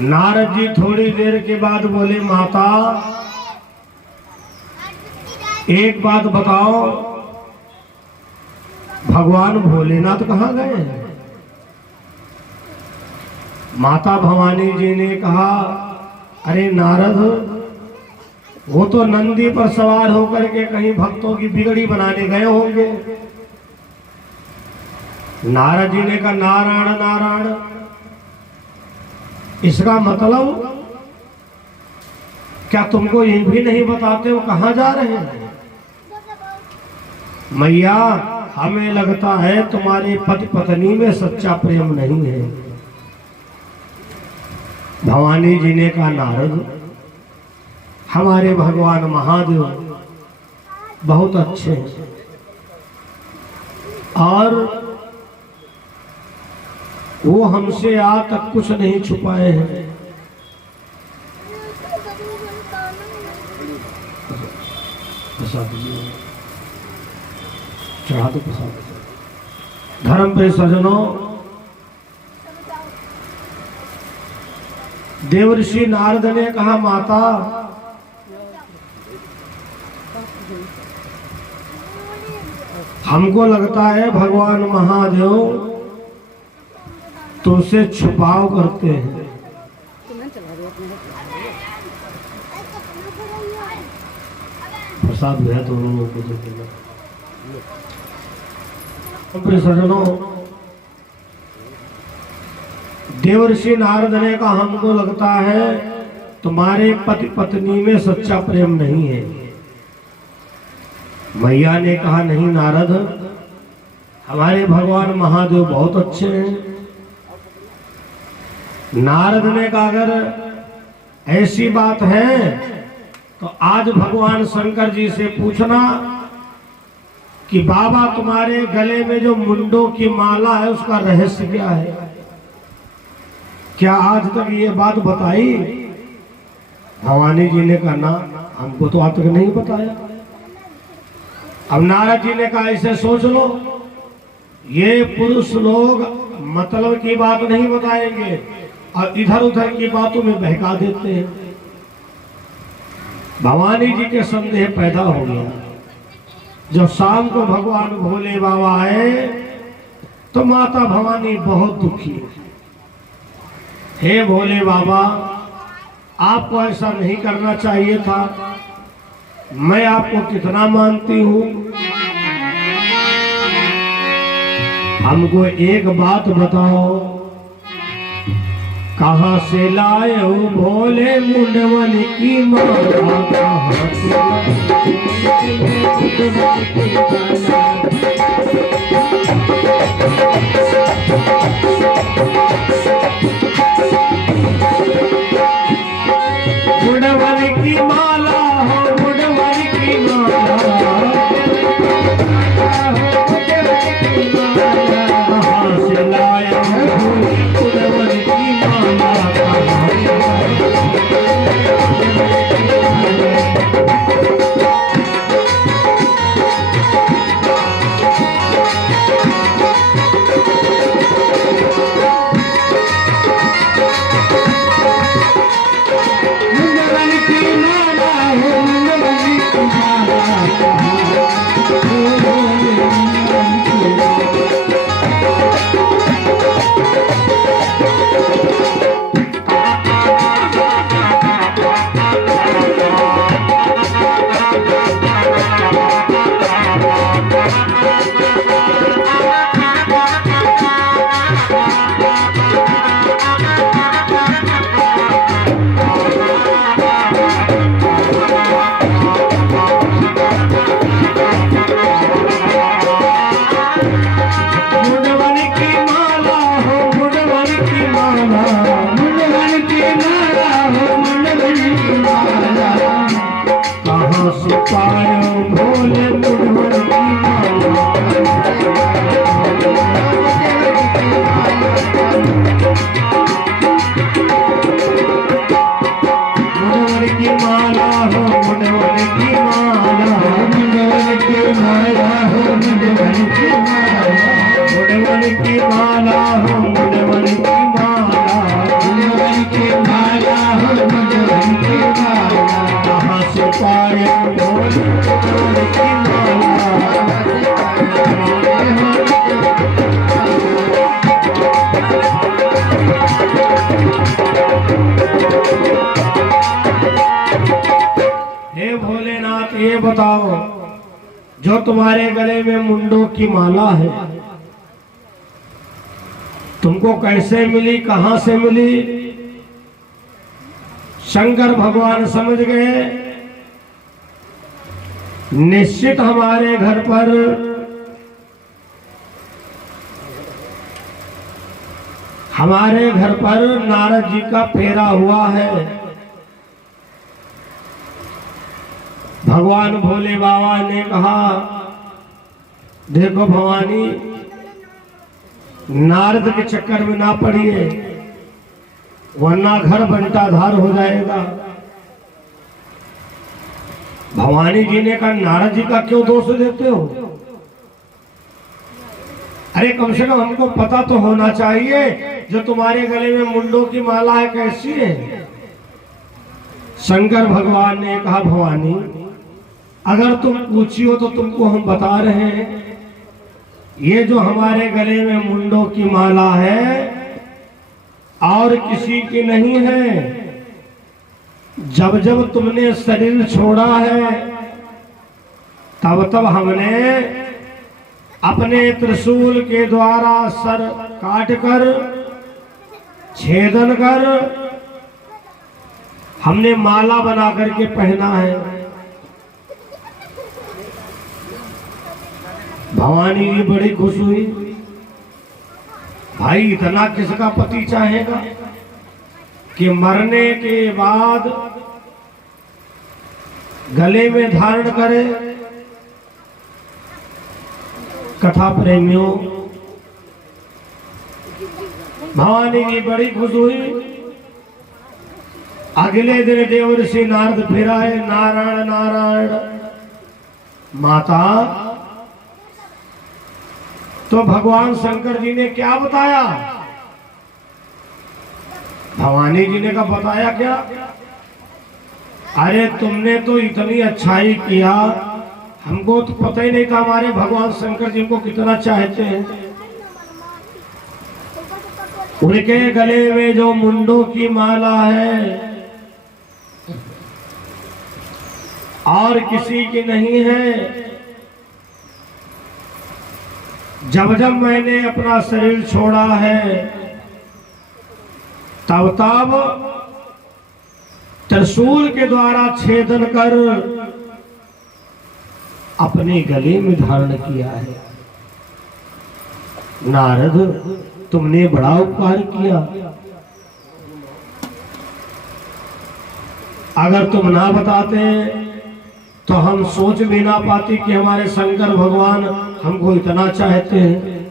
नारद जी थोड़ी देर के बाद बोले, माता एक बात बताओ, भगवान भोलेनाथ कहाँ गए? माता भवानी जी ने कहा, अरे नारद, वो तो नंदी पर सवार होकर के कहीं भक्तों की बिगड़ी बनाने गए होंगे। नारद जी ने कहा, नारायण नारायण, इसका मतलब क्या तुमको ये भी नहीं बताते हो कहाँ जा रहे हैं? मैया, हमें लगता है तुम्हारे पति पत्नी में सच्चा प्रेम नहीं है। भवानी जी ने कहा, नारद, हमारे भगवान महादेव बहुत अच्छे हैं और वो हमसे आज तक कुछ नहीं छुपाए हैं। चढ़ा दो प्रसाद। धर्म पे सजनों, देवर्षि नारद ने कहा, माता हमको लगता है भगवान महादेव तुमसे छुपाव करते हैं। प्रसाद है तो लोगों को देखेगा। सजनों, देवर्षि नारद ने कहा, हमको लगता है तुम्हारे पति पत्नी में सच्चा प्रेम नहीं है। मैया ने कहा, नहीं नारद, हमारे भगवान महादेव बहुत अच्छे हैं। नारद ने कहा, अगर ऐसी बात है तो आज भगवान शंकर जी से पूछना कि बाबा तुम्हारे गले में जो मुंडों की माला है उसका रहस्य क्या है? क्या आज तक ये बात बताई? भवानी जी ने कहा, ना, हमको तो आज तक नहीं बताया। अब नारद जी ने कहा, ऐसे सोच लो, ये पुरुष लोग मतलब की बात नहीं बताएंगे और इधर उधर की बातों में बहका देते हैं। भवानी जी के संदेह पैदा हो गया। जब शाम को भगवान भोले बाबा आए तो माता भवानी बहुत दुखी है। हे भोले बाबा, आपको ऐसा नहीं करना चाहिए था। मैं आपको कितना मानती हूँ, हमको एक बात बताओ, कहाँ से लाए हो भोले मुंडवन की माला? कहाँ से मुंडवन की माला हो, मुंडवन की माला, कहाँ से लाए हो मुंडवन की माला? की माला हो, मुंडवन की माला, मुंडवन की बताओ, जो तुम्हारे गले में मुंडों की माला है तुमको कैसे मिली, कहां से मिली? शंकर भगवान समझ गए निश्चित हमारे घर पर नारद जी का फेरा हुआ है। भगवान भोले बाबा ने कहा, देखो भवानी, नारद के चक्कर में ना पड़िए, वरना घर बंटाधार हो जाएगा। भवानी जी ने कहा, नारद जी का क्यों दोष देते हो? अरे कम से कम हमको पता तो होना चाहिए, जो तुम्हारे गले में मुंडों की माला है कैसी है? शंकर भगवान ने कहा, भवानी अगर तुम पूछी हो तो तुमको हम बता रहे हैं, ये जो हमारे गले में मुंडों की माला है और किसी की नहीं है। जब जब तुमने शरीर छोड़ा है तब तब हमने अपने त्रिशूल के द्वारा सर काटकर छेदन कर हमने माला बना करके पहना है। भवानी जी बड़ी खुश हुई, भाई इतना किसका पति चाहेगा कि मरने के बाद गले में धारण करे। कथा प्रेमियों, भवानी जी बड़ी खुश हुई। अगले दिन देवर्षि नारद फिर आए, नारायण नारायण। माता, तो भगवान शंकर जी ने क्या बताया? भवानी जी ने कहा, बताया क्या? अरे तुमने तो इतनी अच्छाई किया, हमको तो पता ही नहीं था हमारे भगवान शंकर जी को कितना चाहते हैं। उनके गले में जो मुंडों की माला है और किसी की नहीं है। जब जब मैंने अपना शरीर छोड़ा है तब तब त्रिशूल के द्वारा छेदन कर अपने गले में धारण किया है। नारद, तुमने बड़ा उपकार किया। अगर तुम ना बताते तो हम सोच भी ना पाते कि हमारे शंकर भगवान हमको इतना चाहते हैं।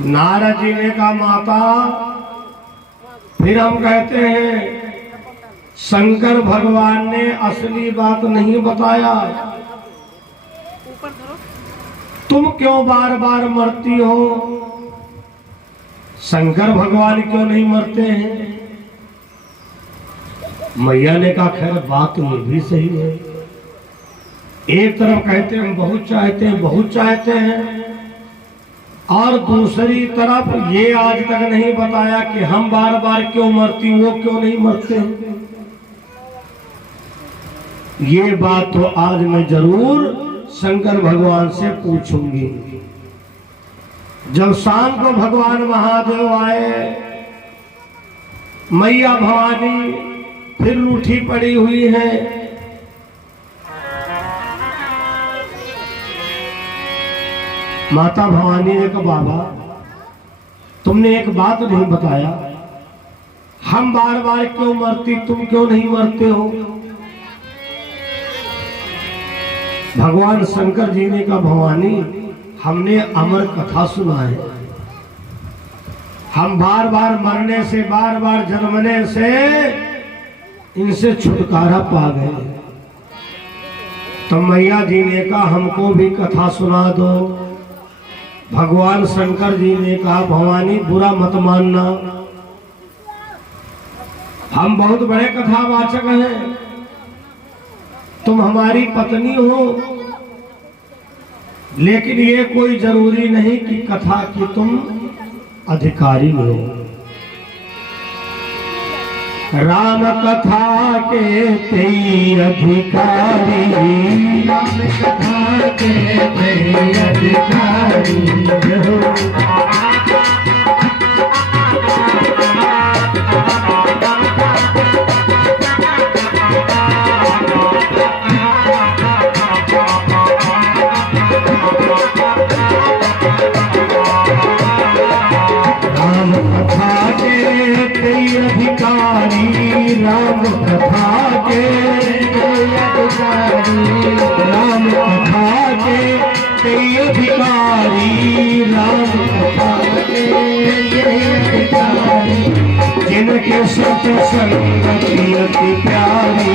नारद जी ने कहा, माता फिर हम कहते हैं शंकर भगवान ने असली बात नहीं बताया। तुम क्यों बार बार मरती हो? शंकर भगवान क्यों नहीं मरते हैं? मैया ने कहा, खैर बात ये भी सही है। एक तरफ कहते हैं हम बहुत चाहते हैं, बहुत चाहते हैं, और दूसरी तरफ ये आज तक नहीं बताया कि हम बार बार क्यों मरती, वो क्यों नहीं मरते। ये बात तो आज मैं जरूर शंकर भगवान से पूछूंगी। जब शाम को भगवान महादेव आए, मैया भवानी फिर रूठी पड़ी हुई है। माता भवानी ने कहा, बाबा तुमने एक बात नहीं बताया, हम बार बार क्यों मरती, तुम क्यों नहीं मरते हो? भगवान शंकर जी ने कहा, भवानी हमने अमर कथा सुना है, हम बार बार मरने से, बार बार जन्मने से इनसे छुटकारा पा गए। तो मैया जी ने कहा, हमको भी कथा सुना दो। भगवान शंकर जी ने कहा, भवानी बुरा मत मानना, हम बहुत बड़े कथावाचक हैं, तुम हमारी पत्नी हो, लेकिन ये कोई जरूरी नहीं कि कथा की तुम अधिकारी हो। राम कथा के तेई अधिकारी, राम कथा के तेई अधिकारी अधिकारी, राम कथा के अधिकारी, राम कथा के तेई अधिकारी, राम कथा के अधिकारी, जिनके सत्संगति अति प्यारी,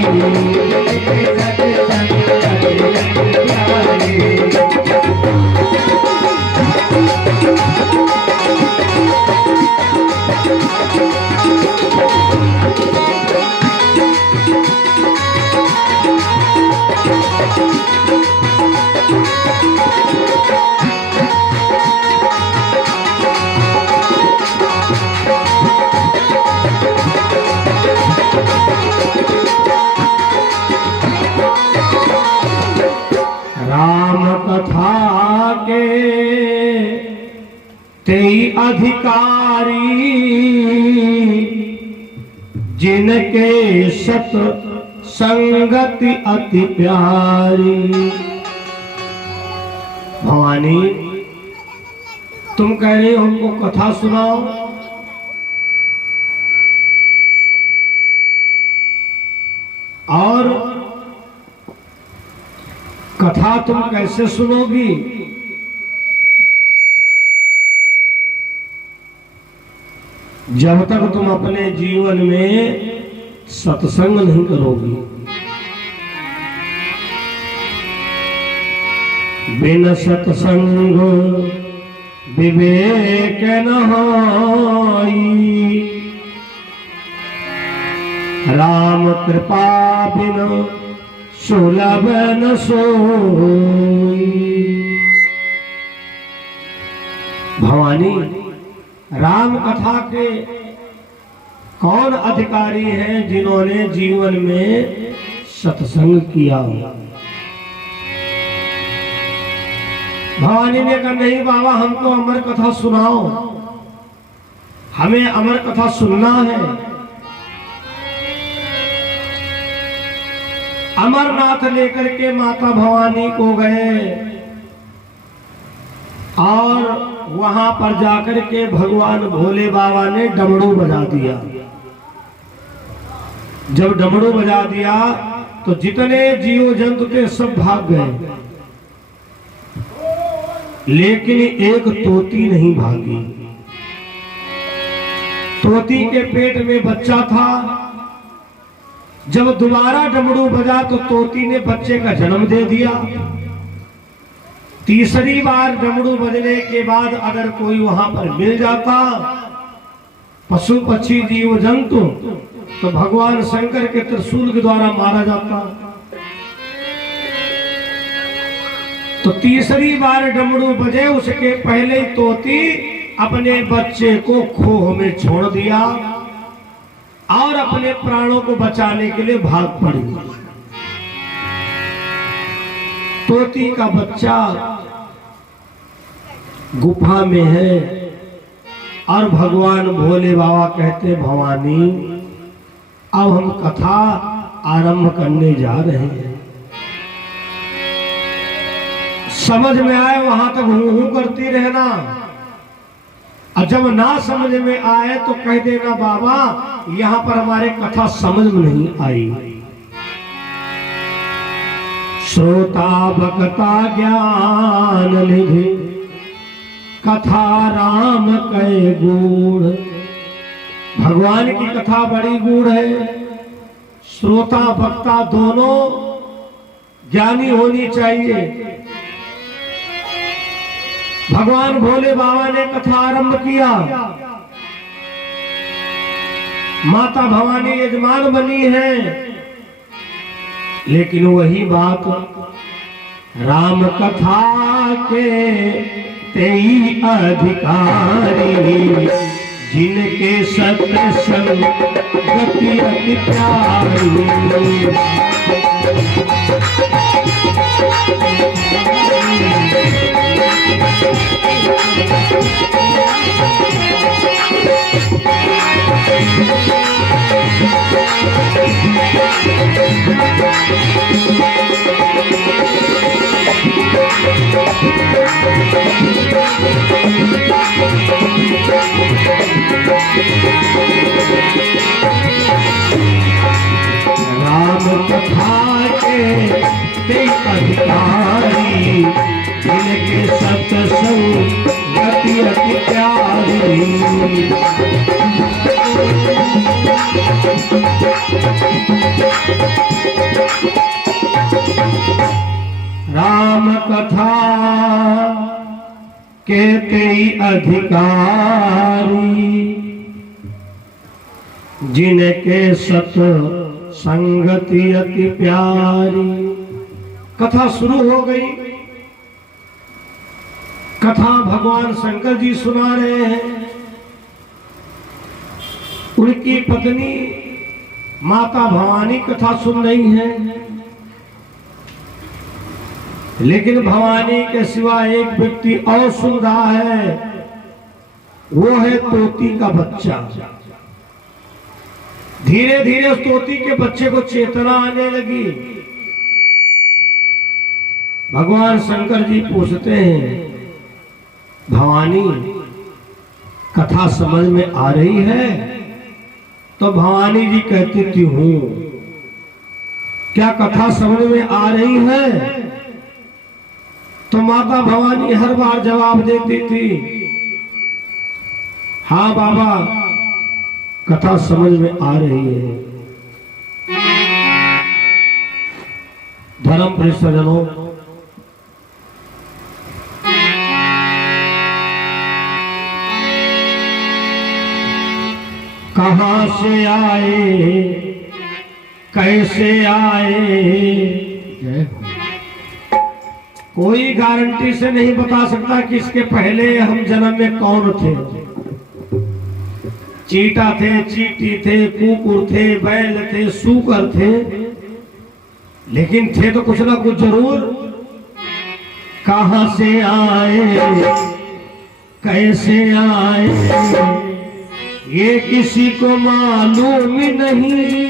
राम कथा के तेई अधिकारी, जिनके सत संगति अति प्यारी। भवानी, तुम कह रहे हो हमको कथा सुनाओ, और कथा तुम कैसे सुनोगी? जब तक तुम अपने जीवन में सत्संग नहीं करोगी। बिन सत्संग विवेक न होई, राम कृपा बिन सुलभ न सोई। भवानी, राम कथा के कौन अधिकारी हैं जिन्होंने जीवन में सत्संग किया? भवानी ने कहा, नहीं बाबा, हमको अमर कथा सुनाओ, हमें अमर कथा सुनना है। अमरनाथ लेकर के माता भवानी को गए और वहां पर जाकर के भगवान भोले बाबा ने डमरू बजा दिया। जब डमरू बजा दिया तो जितने जीव जंतु थे सब भाग गए, लेकिन एक तोती नहीं भागी। तोती के पेट में बच्चा था। जब दोबारा डमरू बजा तो तोती ने बच्चे का जन्म दे दिया। तीसरी बार डमरू बजने के बाद अगर कोई वहां पर मिल जाता, पशु पक्षी जीव जंतु, तो भगवान शंकर के त्रिशूल के द्वारा मारा जाता। तो तीसरी बार डमरू बजे उसके पहले ही तोती अपने बच्चे को खोह में छोड़ दिया और अपने प्राणों को बचाने के लिए भाग पड़ी। तोती का बच्चा गुफा में है और भगवान भोले बाबा कहते, भवानी अब हम कथा आरंभ करने जा रहे हैं। समझ में आए वहां तक हूं हूं करती रहना, और जब ना समझ में आए तो कह देना, बाबा यहाँ पर हमारे कथा समझ में नहीं आई। श्रोता भक्ता ज्ञान निधि, कथा राम कै गूढ़। भगवान की कथा बड़ी गूढ़ है। श्रोता भक्ता दोनों ज्ञानी होनी चाहिए। भगवान भोले बाबा ने कथा आरंभ किया। माता भवानी यजमान बनी है, लेकिन वही बात राम कथा के तेई अधिकारी, जिनके सत्संग गति अति प्यारी। राम कथा के ते अधिकारी, जिनके सत्संग गति अति प्यारी। राम कथा के ते अधिकारी, जिनके सत संगति अति प्यारी। कथा शुरू हो गई। कथा भगवान शंकर जी सुना रहे हैं। उनकी पत्नी माता भवानी कथा सुन रही हैं। लेकिन भवानी के सिवा एक व्यक्ति और सुन रहा है, वो है तोती का बच्चा। धीरे धीरे उस तोती के बच्चे को चेतना आने लगी। भगवान शंकर जी पूछते हैं, भवानी कथा समझ में आ रही है? तो भवानी जी कहती थी हूं। क्या कथा समझ में आ रही है? तो माता भवानी हर बार जवाब देती थी, हाँ बाबा कथा समझ में आ रही है। धर्म प्रिय सज्जनों, कहां से आए, कैसे आए, कोई गारंटी से नहीं बता सकता कि इसके पहले हम जन्म में कौन थे। चीटा थे, चीटी थे, कुकुर थे, बैल थे, सूकर थे, लेकिन थे तो कुछ ना कुछ जरूर। कहां से आए, कैसे आए, ये किसी को मालूम नहीं।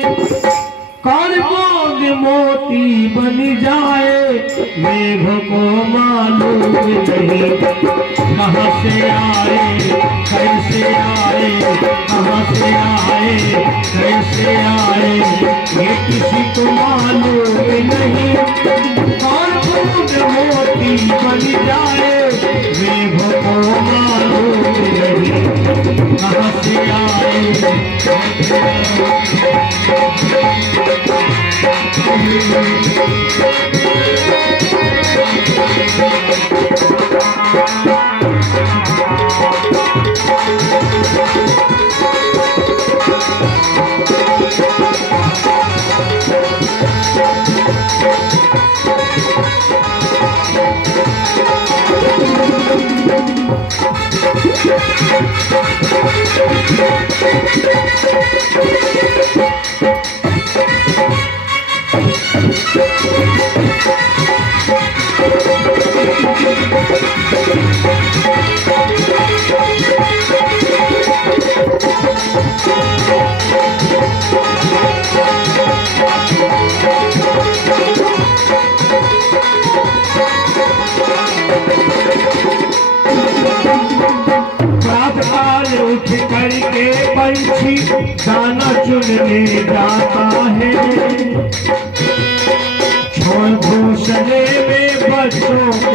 कौन बूंद मोती बन जाए, मेघ को मालूम नहीं। कहां से आए, कैसे आए, कहां से आए, कैसे आए, ये किसी को मालूम नहीं। कौन बूंद मोती बन जाए, मेघ को मालूम नहीं। कहां से आए, उठ करके पंछी दाना चुनने जाता है। छोड़ घोंसले में बच्चों को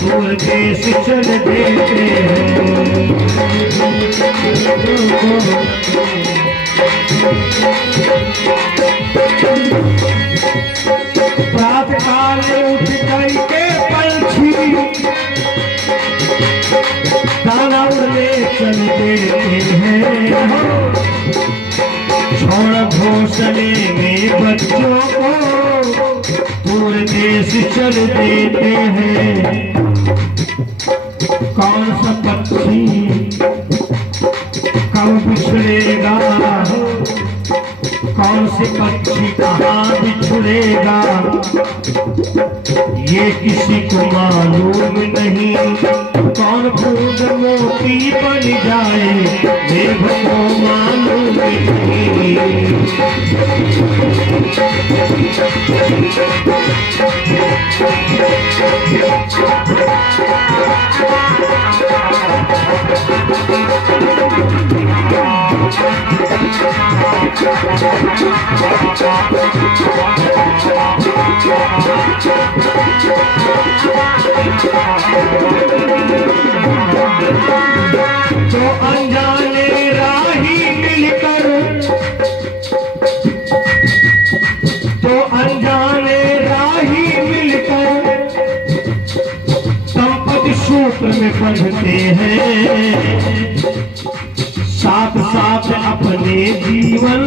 दूर देश चल देते हैं। प्रातः काल उठ करके पंछी दाना उड़ने चलते हैं। छोड़ घोंसले में बच्चों को दूर देश चल देते हैं। कौन सा पक्षी कब बिछड़ेगा, कौन से पक्षी कहाँ बिछड़ेगा, ये किसी को मालूम नहीं। कौन बूंद मोती बन जाए, मेघ को मालूम नहीं। तो अनजाने राही मिलकर, तो अनजाने राही मिलकर संपत्ति सूत्र में बंधते हैं, साथ साथ अपने जीवन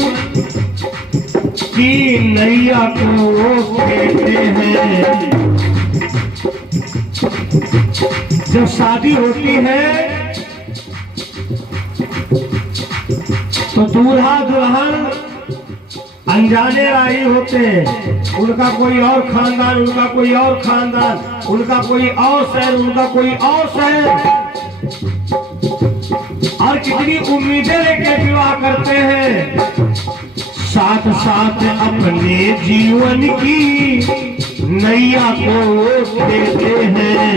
की नैया को वो खेलते हैं। जब शादी होती है तो दूल्हा दुल्हन अनजाने राही होते हैं। उनका कोई और खानदान, उनका कोई और खानदान, उनका कोई और शहर, उनका कोई और शहर, और कितनी उम्मीदें लेके विवाह करते हैं। साथ साथ अपने जीवन की नैया को देते हैं।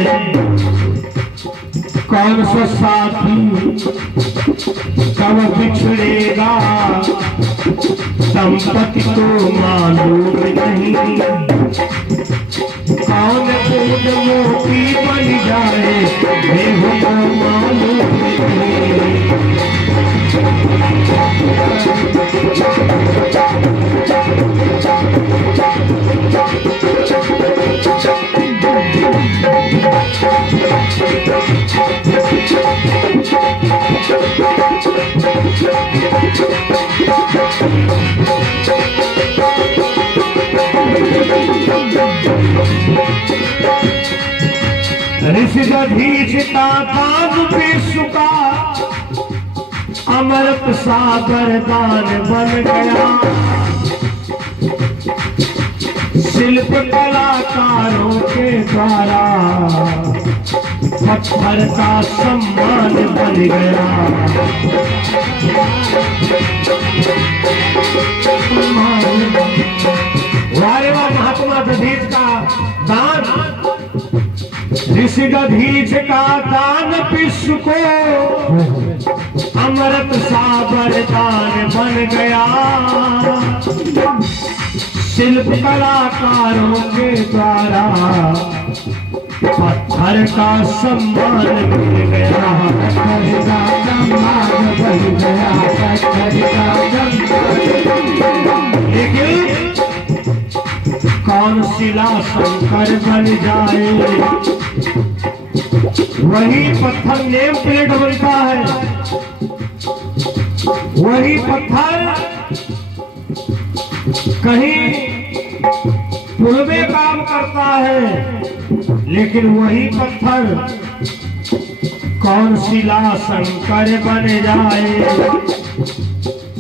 कौन सा साथी कब बिछड़ेगा, संपत्ति तो मालूम नहीं। कौन बूंद मोती बन जाए, मेघ को मालूम नहीं। ऋषिगधीश का दान विश्व का अमृत सागर दान बन गया। शिल्प कलाकारों के द्वारा पत्थर का सम्मान बन गया। वारे वाह महात्मा दधीच का दान, ऋषिगधीश का दान विश्व को अमृत सागर दान बन गया। शिल्प कलाकारों के द्वारा पत्थर का सम्मान मिल गया। पत्थर का सम्मान बन गया, पत्थर का सम्मान। लेकिन कौन शिला शंकर बन जाए, वही पत्थर नेम प्लेट बनता है, वही पत्थर कहीं पुल में काम करता है। लेकिन वही पत्थर कौन शिला शंकर बन जाए,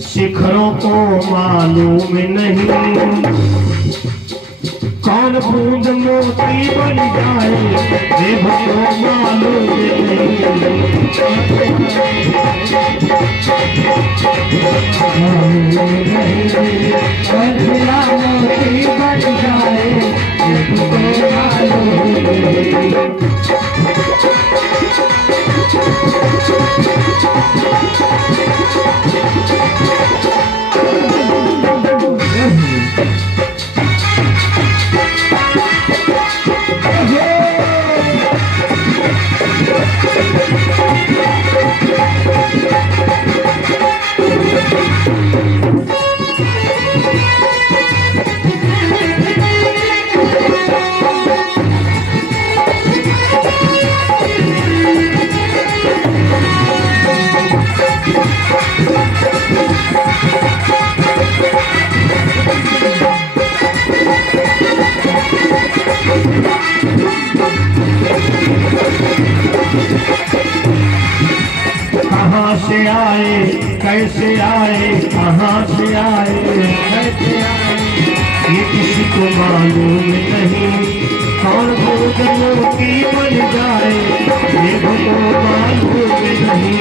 शिखरों को मालूम नहीं। कौन बूंद मोती बन जाए, देव को मालूम नहीं। मोती बन जाए, देव को मालूम नहीं। आए, कैसे आए, कहाँ से आए, कैसे आए, ये किसी को मालूम नहीं। कौन भूतों की बन जाए, ये को मालूम नहीं।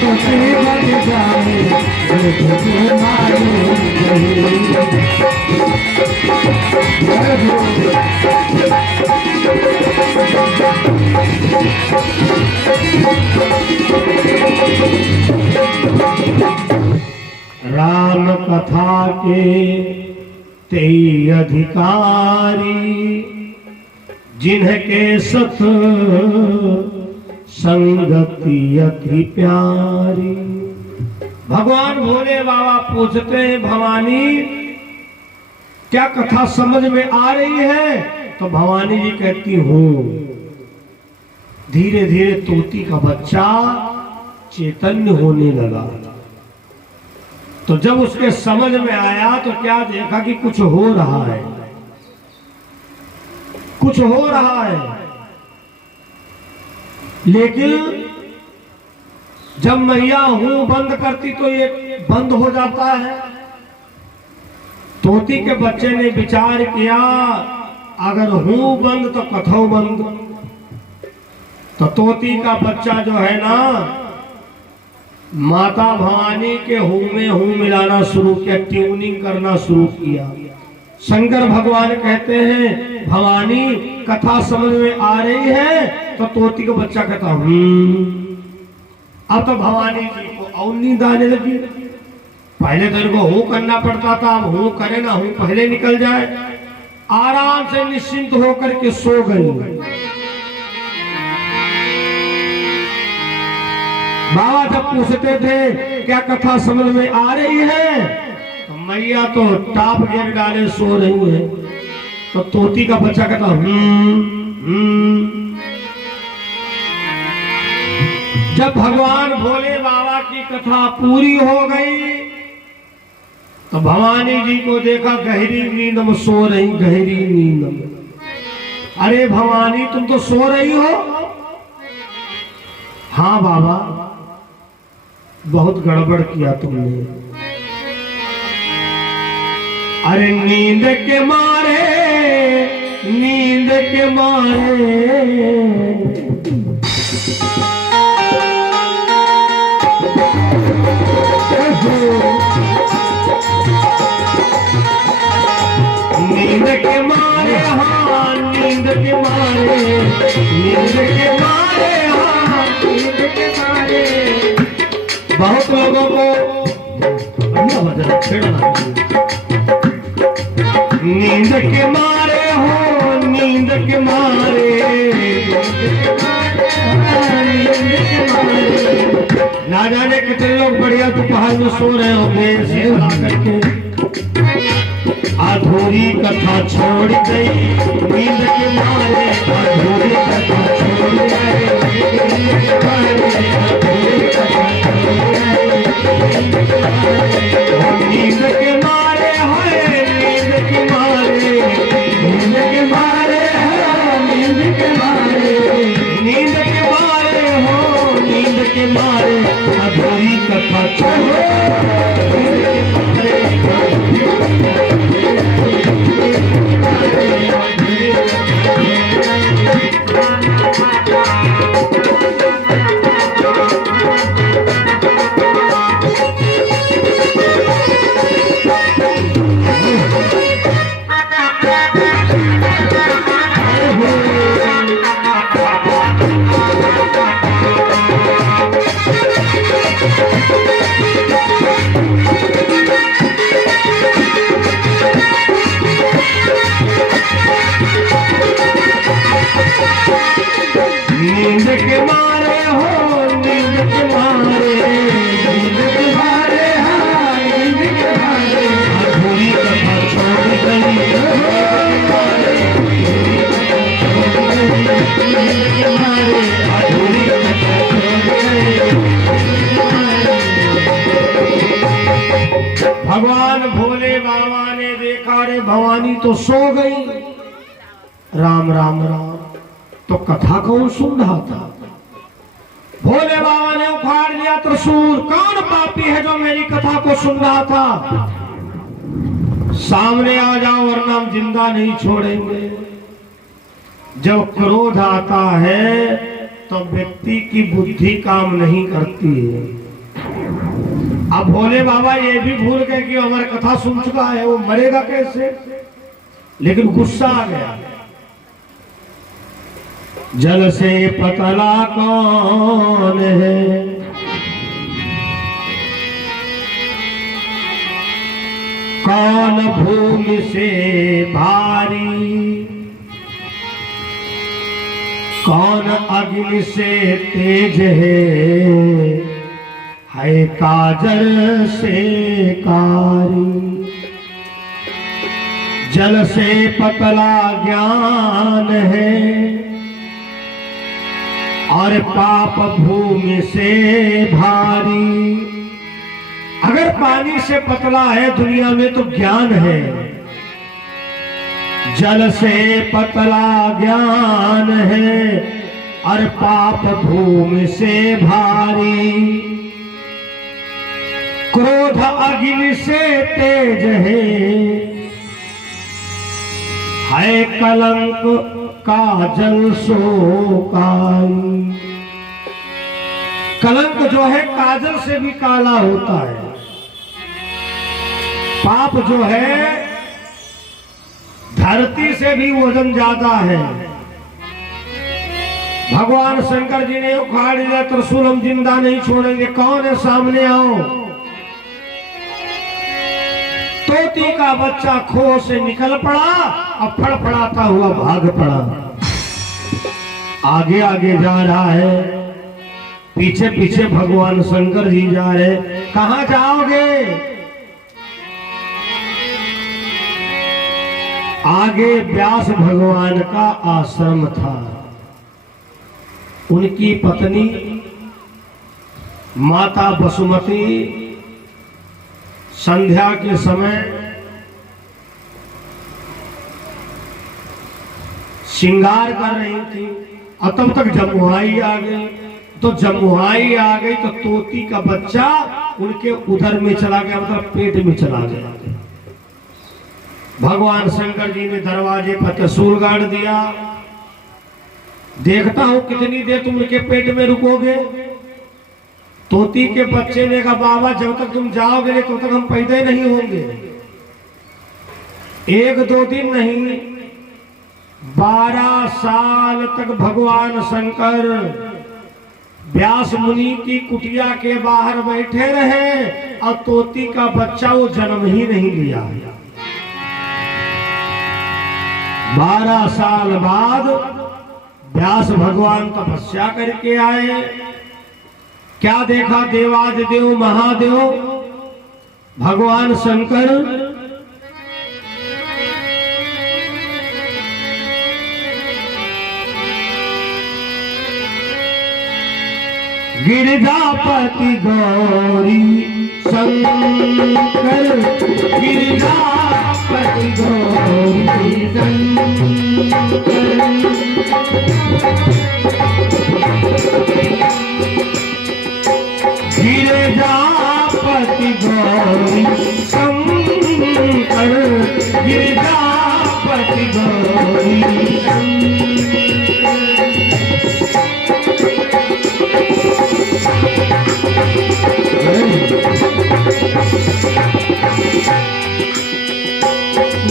कैसे बन जाए ये को मालूम नहीं। राम कथा के तेई अधिकारी, जिनके सत संगति अति प्यारी। भगवान भोले बाबा पूछते हैं, भवानी क्या कथा समझ में आ रही है? तो भवानी जी कहती हूँ। धीरे धीरे तोती का बच्चा चैतन्य होने लगा। तो जब उसके समझ में आया तो क्या देखा कि कुछ हो रहा है, कुछ हो रहा है। लेकिन जब मैया हूं बंद करती तो ये बंद हो जाता है। तोती के बच्चे ने विचार किया, अगर हूं बंद तो कथो बंद। तो तोती का बच्चा जो है ना, माता भवानी के हूं में हूं मिलाना शुरू किया, ट्यूनिंग करना शुरू किया। शंकर भगवान कहते हैं, भवानी कथा समझ में आ रही है? तो तोती का बच्चा कहता अब तो भवानी जी को और नींद आने लगी। पहले तो इनको हूं करना पड़ता था, अब हूं करे ना हूं पहले निकल जाए। आराम से निश्चिंत होकर के सो गई। बाबा जब पूछते थे क्या कथा समझ में आ रही है, तो मैया तो टाप गिर डाले सो रही है। तो तोती का बच्चा कहता जब भगवान भोले बाबा की कथा पूरी हो गई तो भवानी जी को देखा गहरी नींद में सो रही, गहरी नींद में। अरे भवानी तुम तो सो रही हो? हाँ बाबा, बहुत गड़बड़ किया तुमने। अरे नींद के मारे, नींद के मारे नींद के मारे, हाँ नींद के मारे, नींद के मारे, हाँ नींद के मारे। बहुत लोगों को नींद के मारे हो, नींद के मारे, ना जाने कितने लोग बढ़िया दोपहर में सो रहे होंगे करके। अधूरी कथा छोड़ गई नींद के मारे, अधूरी कथा छोड़ गई नींद के मारे, अधूरी कथा छोड़ गई नींद के मारे, है नींद के मारे, नींद के मारे, है नींद के मारे, नींद के मारे हो, नींद के मारे, अधूरी कथा छोड़ नींद के मारे हो, नींद के मारे, नींद के मारे, हाँ नींद के मारे, अधूरी कथा छोड़ गई नींद के मारे, अधूरी कथा छोड़ गई। भगवान भोले बाबा ने देखा, रे भवानी तो सो गई। राम राम राम, तो कथा कौन सुन रहा था? भोले बाबा ने उखाड़ लिया त्रिशूल। कौन पापी है जो मेरी कथा को सुन रहा था? सामने आ जाओ वरना हम जिंदा नहीं छोड़ेंगे। जब क्रोध आता है तो व्यक्ति की बुद्धि काम नहीं करती है। अब भोले बाबा ये भी भूल गए कि हमारी कथा सुन चुका है, वो मरेगा कैसे? लेकिन गुस्सा आ गया। जल से पतला कौन है, कौन भूमि से भारी, कौन अग्नि से तेज है काजल से कारी। जल से पतला ज्ञान है और पाप भूमि से भारी। अगर पानी से पतला है दुनिया में तो ज्ञान है। जल से पतला ज्ञान है और पाप भूमि से भारी। क्रोध अग्नि से तेज है कलंक काजल सो काई। कलंक जो है काजल से भी काला होता है। पाप जो है धरती से भी वजन ज्यादा है। भगवान शंकर जी ने उखाड़ लिया त्रिशूल, हम जिंदा नहीं छोड़ेंगे। कौन है? सामने आओ। तोती का बच्चा खो से निकल पड़ा और फड़फड़ाता हुआ भाग पड़ा। आगे आगे जा रहा है, पीछे पीछे भगवान शंकर जी जा रहे। कहां जाओगे? आगे व्यास भगवान का आश्रम था। उनकी पत्नी माता वसुमती संध्या के समय श्रृंगार कर रही थी और तब तक जमुआई आ गई। तो जमुआई आ गई तो तोती का बच्चा उनके उधर में चला गया, मतलब पेट में चला गया। भगवान शंकर जी ने दरवाजे पर त्रिशूल गाड़ दिया। देखता हूं कितनी देर तुम उनके पेट में रुकोगे। तोती के बच्चे ने कहा, बाबा जब तक तुम जाओगे तब तक हम पैदा नहीं होंगे। 1-2 दिन नहीं, 12 साल तक भगवान शंकर व्यास मुनि की कुटिया के बाहर बैठे रहे और तोती का बच्चा वो जन्म ही नहीं लिया। 12 साल बाद व्यास भगवान तपस्या करके आए। क्या देखा? देवादिदेव महादेव भगवान शंकर गिरिजापति गौरी शंकर, गिरिजापति गौरी शंकर। गिरिजापति गौरी शंकर, गिरिजापति गौरी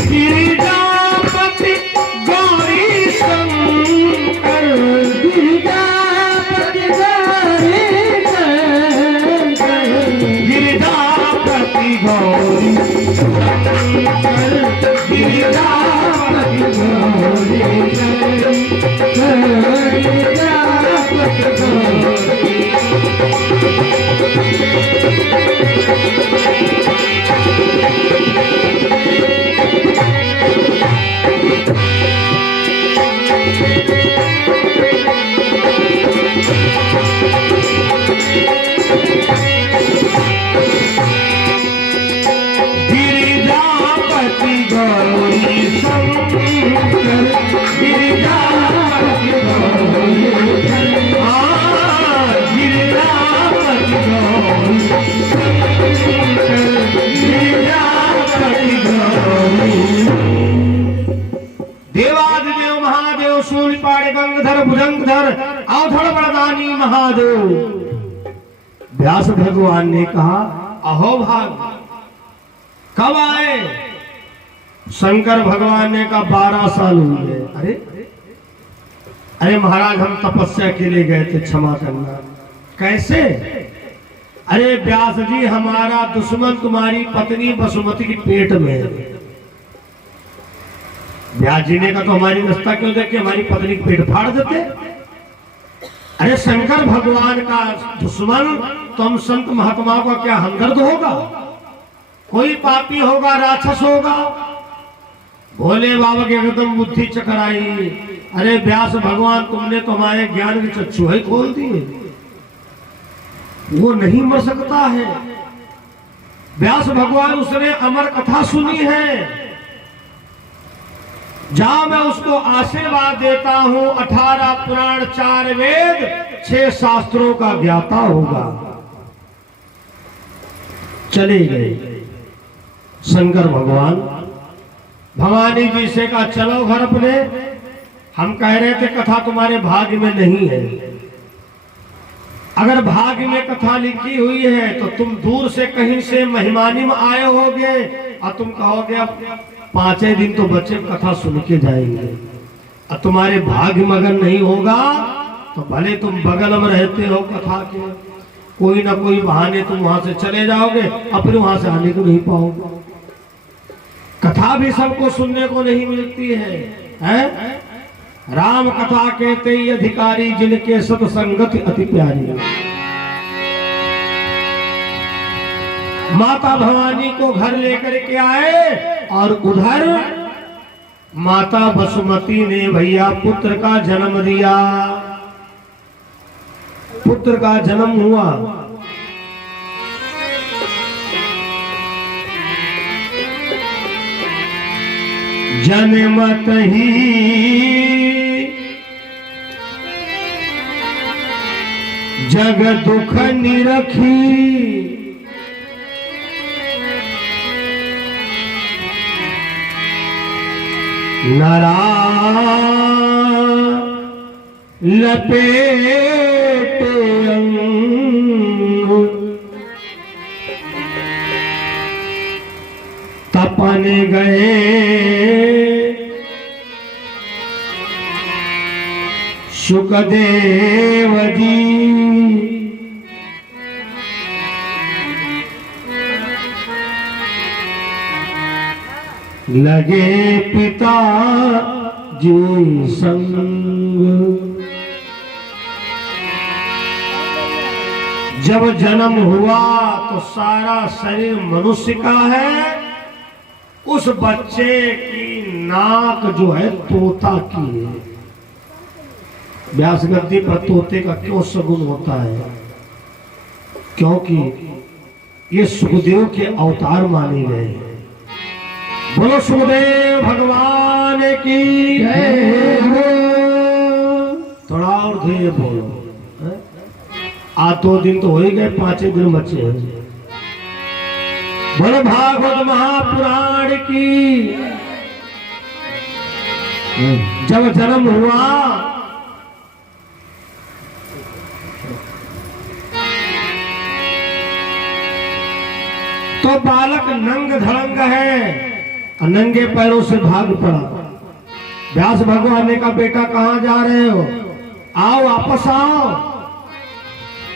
गिरिजापति गौरी शंकर, गिरिजापति गौरी शंकर, गिरिजापति गौरी शंकर, गिरिजापति गौरी शंकर, गिरिजापति गौरी। गिरिजापति गौरी शंकर, गिरिजापति गौरी शंकर, गिरिजापति व्यास भगवान ने कहा अहो भाग, कब आए? शंकर भगवान ने कहा 12 साल हुए। अरे महाराज हम तपस्या के लिए गए थे, क्षमा करना। कैसे? अरे व्यास जी हमारा दुश्मन तुम्हारी पत्नी वसुमती के पेट में है। व्यास जी ने कहा तो हमारी अवस्था क्यों देख के हमारी पत्नी के पेट फाड़ देते? अरे शंकर भगवान का दुश्मन तुम संत महात्मा का क्या हमदर्द होगा? कोई पापी होगा, राक्षस होगा? भोले बाबा के एकदम बुद्धि चकराई। अरे व्यास भगवान तुमने तो हमारे ज्ञान की चक्षु ही खोल दिए, वो नहीं मर सकता है। व्यास भगवान उसने अमर कथा सुनी है, जहां मैं उसको आशीर्वाद देता हूं 18 पुराण 4 वेद 6 शास्त्रों का ज्ञाता होगा। चले गए शंकर भगवान। भवानी जी से कहा चलो घर अपने, हम कह रहे थे कथा तुम्हारे भाग्य में नहीं है। अगर भाग्य में कथा लिखी हुई है तो तुम दूर से कहीं से महिमानी में आए होगे और तुम कहोगे अब 5 दिन तो बच्चे कथा सुन के जाएंगे। और तुम्हारे भाग्य में अगर नहीं होगा तो भले तुम बगल में रहते हो कथा के, कोई ना कोई बहाने तुम वहां से चले जाओगे, अपने वहां से आने को नहीं पाओगे। कथा भी सबको सुनने को नहीं मिलती है? राम कथा कहते ही अधिकारी जिनके सत्संगति अति प्यारी। माता भवानी को घर लेकर के आए और उधर माता वसुमती ने भैया पुत्र का जन्म दिया। पुत्र का जन्म हुआ। जन्मत ही जग दुख निरखी, नरा लपेट अंग, तपन गए सुखदेव जी। लगे पिता जी संग, जब जन्म हुआ तो सारा शरीर मनुष्य का है, उस बच्चे की नाक जो है तोता की है। व्यास गद्दी पर तोते का क्यों सगुन होता है? क्योंकि ये सुखदेव के अवतार माने गए हैं। बोलो सुखदेव भगवान की जय हो। थोड़ा और धीरे बोलो। आज 2 दिन तो हो ही गए, 5 दिन बचे हैं। बोलो भागवत महापुराण की। जब जन्म हुआ तो बालक नंग धड़ंग है, नंगे पैरों से भाग पड़ा। व्यास भगवान ने कहा बेटा कहां जा रहे हो? आओ वापस आओ।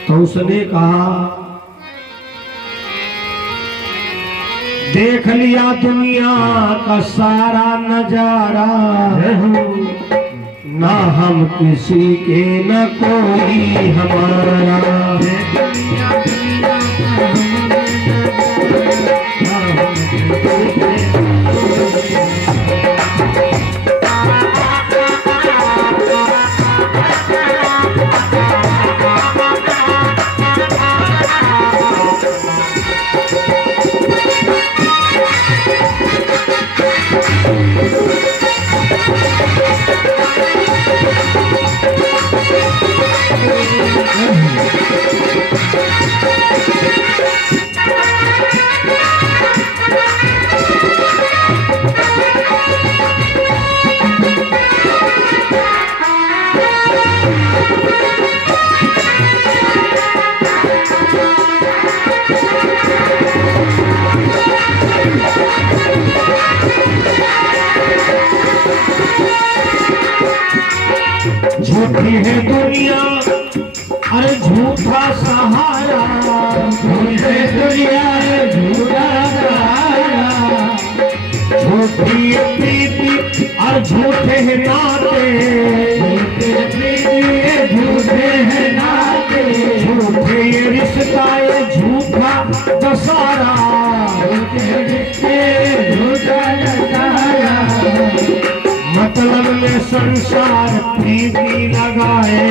तो उसने कहा देख लिया दुनिया का सारा नजारा, ना हम किसी के न कोई हमारा। झूठी है दुनिया अरे झूठा सहारा, झूठे दुनिया झूठा सहारा, झूठी है प्रीति और झूठे हैं नाते, झूठे प्रीति झूठे हैं नाते, झूठे ये रिश्ता ये झूठा दशहरा, झूठे रिश्ते झूठा दशहरा, मतलब में संसार प्रीति लगाए,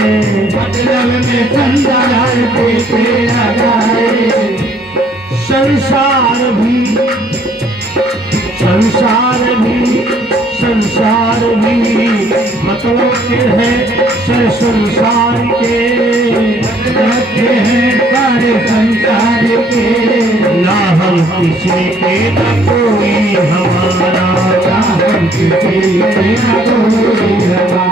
मतलब में संसार प्रीति लगाए, संसार भी मतलब के है संसार के, मतलब के हैं सारे संसार के, ना हम किसी के न कोई हमारा, ना हम किसी के न कोई हमारा,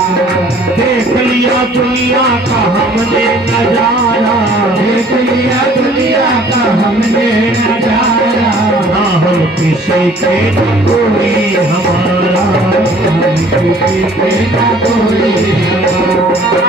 देख लिया दुनिया का हमने नजारा, देख लिया दुनिया का हमने नजारा, ना हम किसी के न कोई हमारा, हम किसी के न कोई हमारा।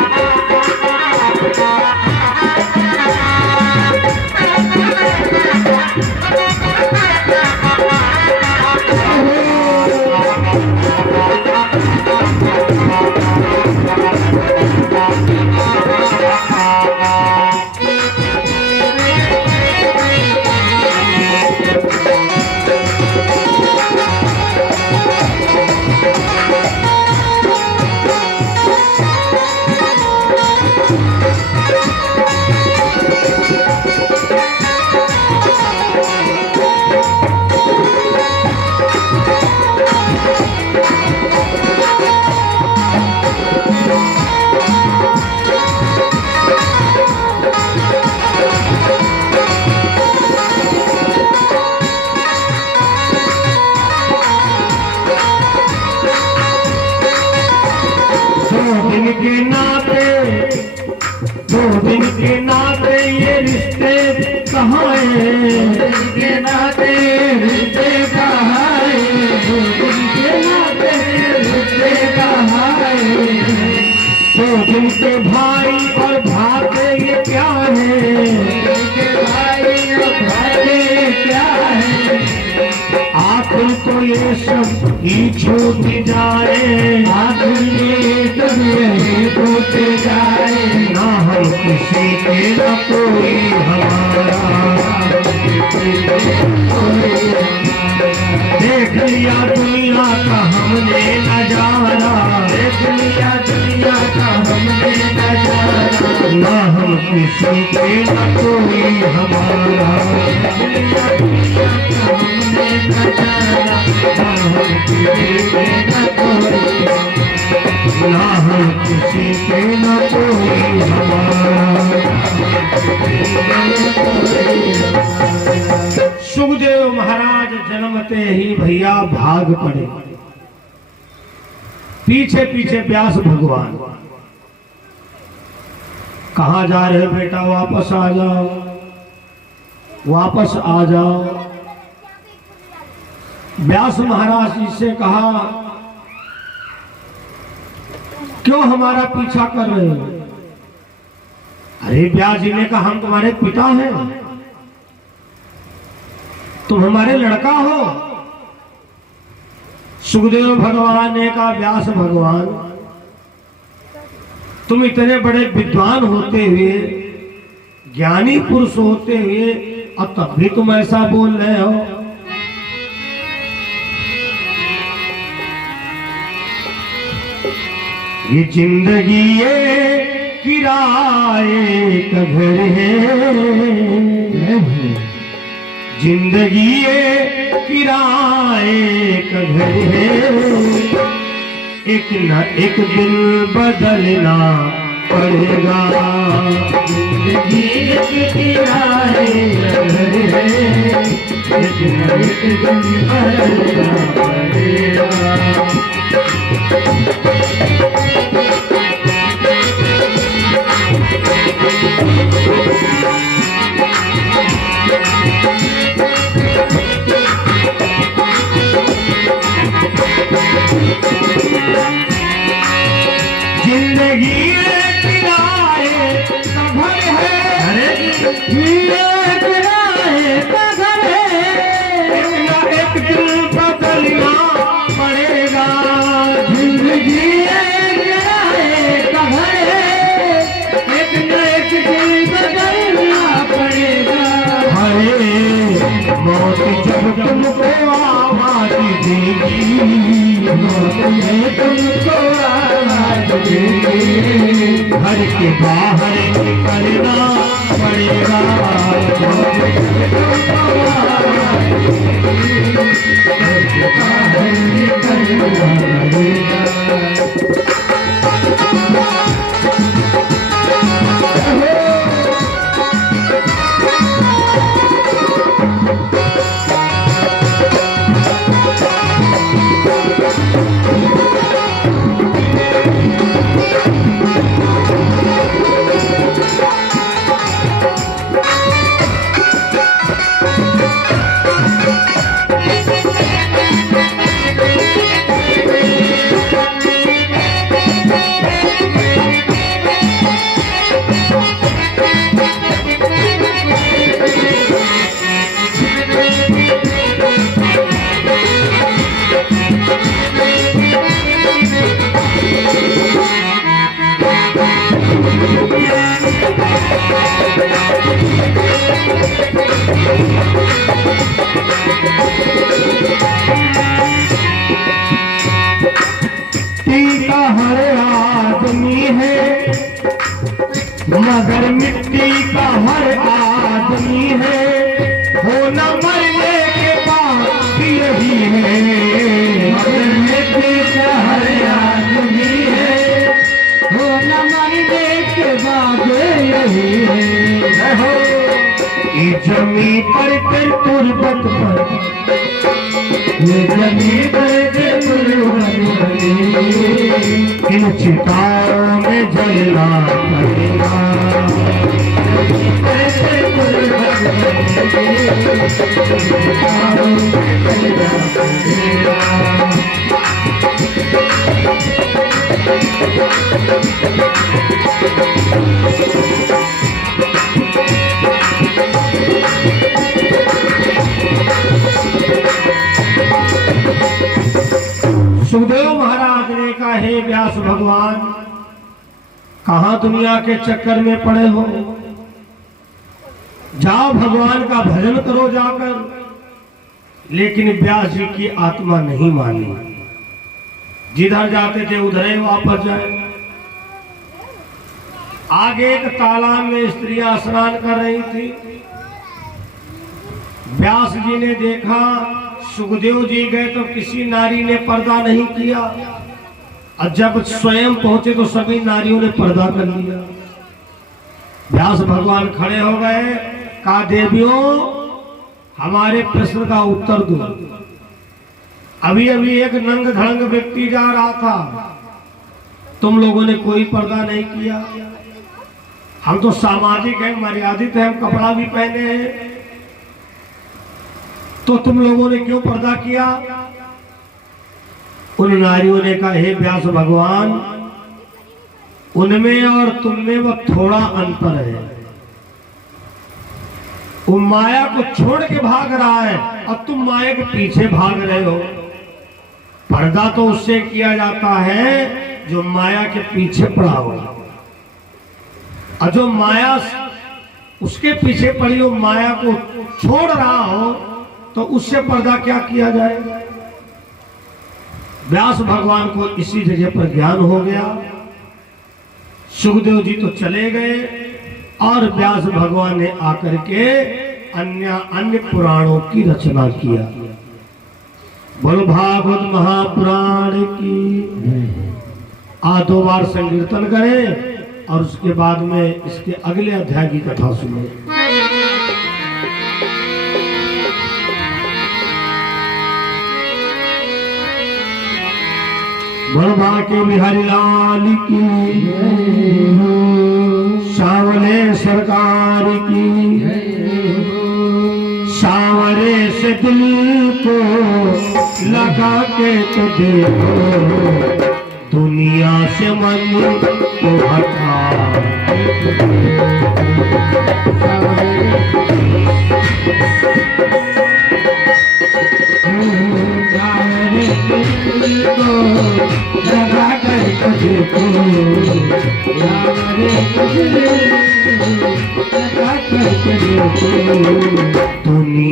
दो दिन के नाते ये रिश्ते कहाँ हैं, के नाते रिश्ते कहाँ है, दो दिन के नाते रिश्ते कहाँ है, दो दिन के भाई और भाते ये क्या है, के भाई और भाई क्या है, आखिर तो ये सब ही छूट जाए, आखिर ये सब यही टूट जाए, ना हम किसी के न कोई हमारा, देख लिया दुनिया का हमने नजारा, देख लिया दुनिया का हमने नजारा, ना हम किसी के न कोई हमारा, दुनिया का हमने नजारा, ना हम किसी के न कोई, ना हम किसी के न कोई हमारा। सुखदेव महाराज जन्मते ही भैया भाग पड़े, पीछे पीछे व्यास भगवान, कहाँ जा रहे बेटा, वापस आ जाओ, वापस आ जाओ। व्यास महाराज जी से कहा क्यों हमारा पीछा कर रहे हो? अरे व्यास जी ने कहा हम तुम्हारे पिता हैं, तुम हमारे लड़का हो। सुखदेव भगवान ने कहा व्यास भगवान तुम इतने बड़े विद्वान होते हुए, ज्ञानी पुरुष होते हुए, और तब भी तुम ऐसा बोल रहे हो। ये जिंदगी ये किराए का घर है, जिंदगी ये किराए का घर है, एक न एक दिन बदलना पड़ेगा, जिंदगी एक किराए का घर है, एक न एक दिन बदलना पड़ेगा। जिंदगी एक राहे का घर है, एक दिन बदलना पड़ेगा। जिंदगी एक राहे का घर है, एक न एक दिन बदलना पड़ेगा। अरे मौत जब तुमको आवाज देगी, मौत में तुमको आवाज देगी, घर के बाहर निकलना पड़ेगा। मौत में तुमको आवाज देगी, घर के बाहर निकलना पड़ेगा। का हर आदमी है, मगर मिट्टी का हर आदमी है। हो न मरने के बाद भी यही है, मगर मिट्टी का हर आदमी है, हो न मरने के बाद यही है। हो ये जमी पर फिर तुरबत पर, ये जमीन पर इन चिताओं में जलना पड़ेगा। सुखदेव महाराज ने कहा, हे व्यास भगवान, कहां दुनिया के चक्कर में पड़े हो, जाओ भगवान का भजन करो जाकर। लेकिन व्यास जी की आत्मा नहीं मानी, जिधर जाते थे उधर ही वापस जाए। आगे एक तालाब में स्त्रियां स्नान कर रही थी। व्यास जी ने देखा, सुखदेव जी गए तो किसी नारी ने पर्दा नहीं किया, और जब स्वयं पहुंचे तो सभी नारियों ने पर्दा कर लिया। व्यास भगवान खड़े हो गए, कहा, देवियों, हमारे प्रश्न का उत्तर दो। अभी अभी एक नंग धड़ंग व्यक्ति जा रहा था, तुम लोगों ने कोई पर्दा नहीं किया। हम तो सामाजिक हैं, मर्यादित हैं, हम कपड़ा भी पहने हैं, तो तुम लोगों ने क्यों पर्दा किया? उन नारियों ने कहा, हे व्यास भगवान, उनमें और तुममें वो थोड़ा अंतर है। वो माया को छोड़ के भाग रहा है और तुम माया के पीछे भाग रहे हो। पर्दा तो उससे किया जाता है जो माया के पीछे पड़ा हो, और जो माया उसके पीछे पड़ी हो, माया को छोड़ रहा हो, तो उससे पर्दा क्या किया जाए? व्यास भगवान को इसी जगह पर ज्ञान हो गया। सुखदेव जी तो चले गए और व्यास भगवान ने आकर के अन्य पुराणों की रचना किया। बोलो भागवत महापुराण की। आज 2 बार संकीर्तन करें और उसके बाद में इसके अगले अध्याय की कथा सुने। बड़भा के बिहारी लाल की, सावले सरकार की, सावरे से दिल को लगा के तो देखो, दुनिया से मन को हटा।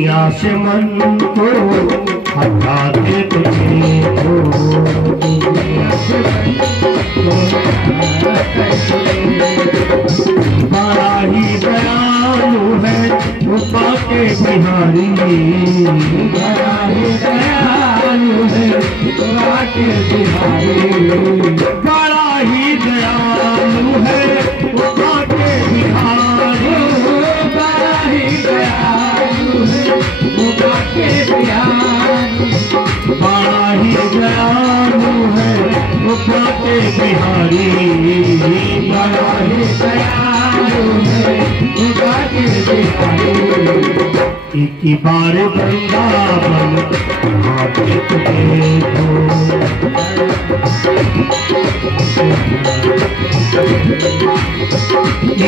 दुनिया से मन को हटा के तुझे को बड़ा ही दयालु है उपा के बिहारी, बड़ा ही दयालु है उपा के बिहारी, बड़ा ही दयालु है उपा के बिहारी, बड़ा ही दयालु है उपा के बिहारी, बड़ा ही दयालु है उपा के बिहारी, बड़ा ही दयालु है उपा के बिहारी। एक बार वृंदावन आके देखो,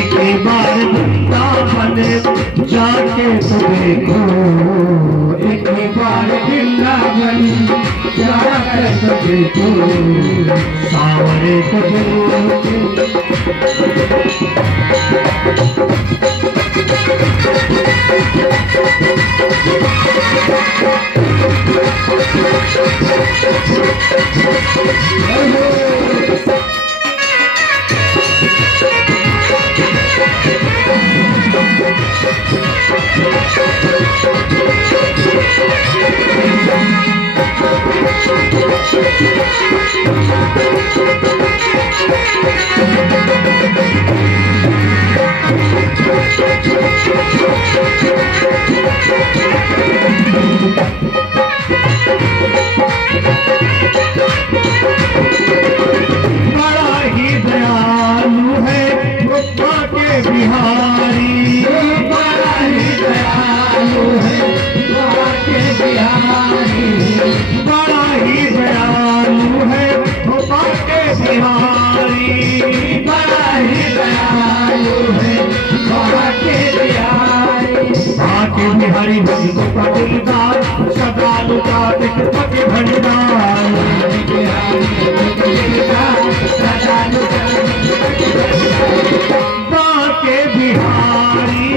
एक बार वृंदावन जाके तो देखो, एक बार वृंदावन जाकर तो देखो, सावरे को देखो बड़ा ही दयालु है उपा के बिहारी, बड़ा ही दयालु है उपा के बिहारी, बड़ा ही दयालु है उपा के बिहारी, बड़ा ही दयालु है उपा के बिहारी। आके बिहारी भक्तों का दिलदार, सदा लुटाते कृपा के भंडार, बाके बिहारी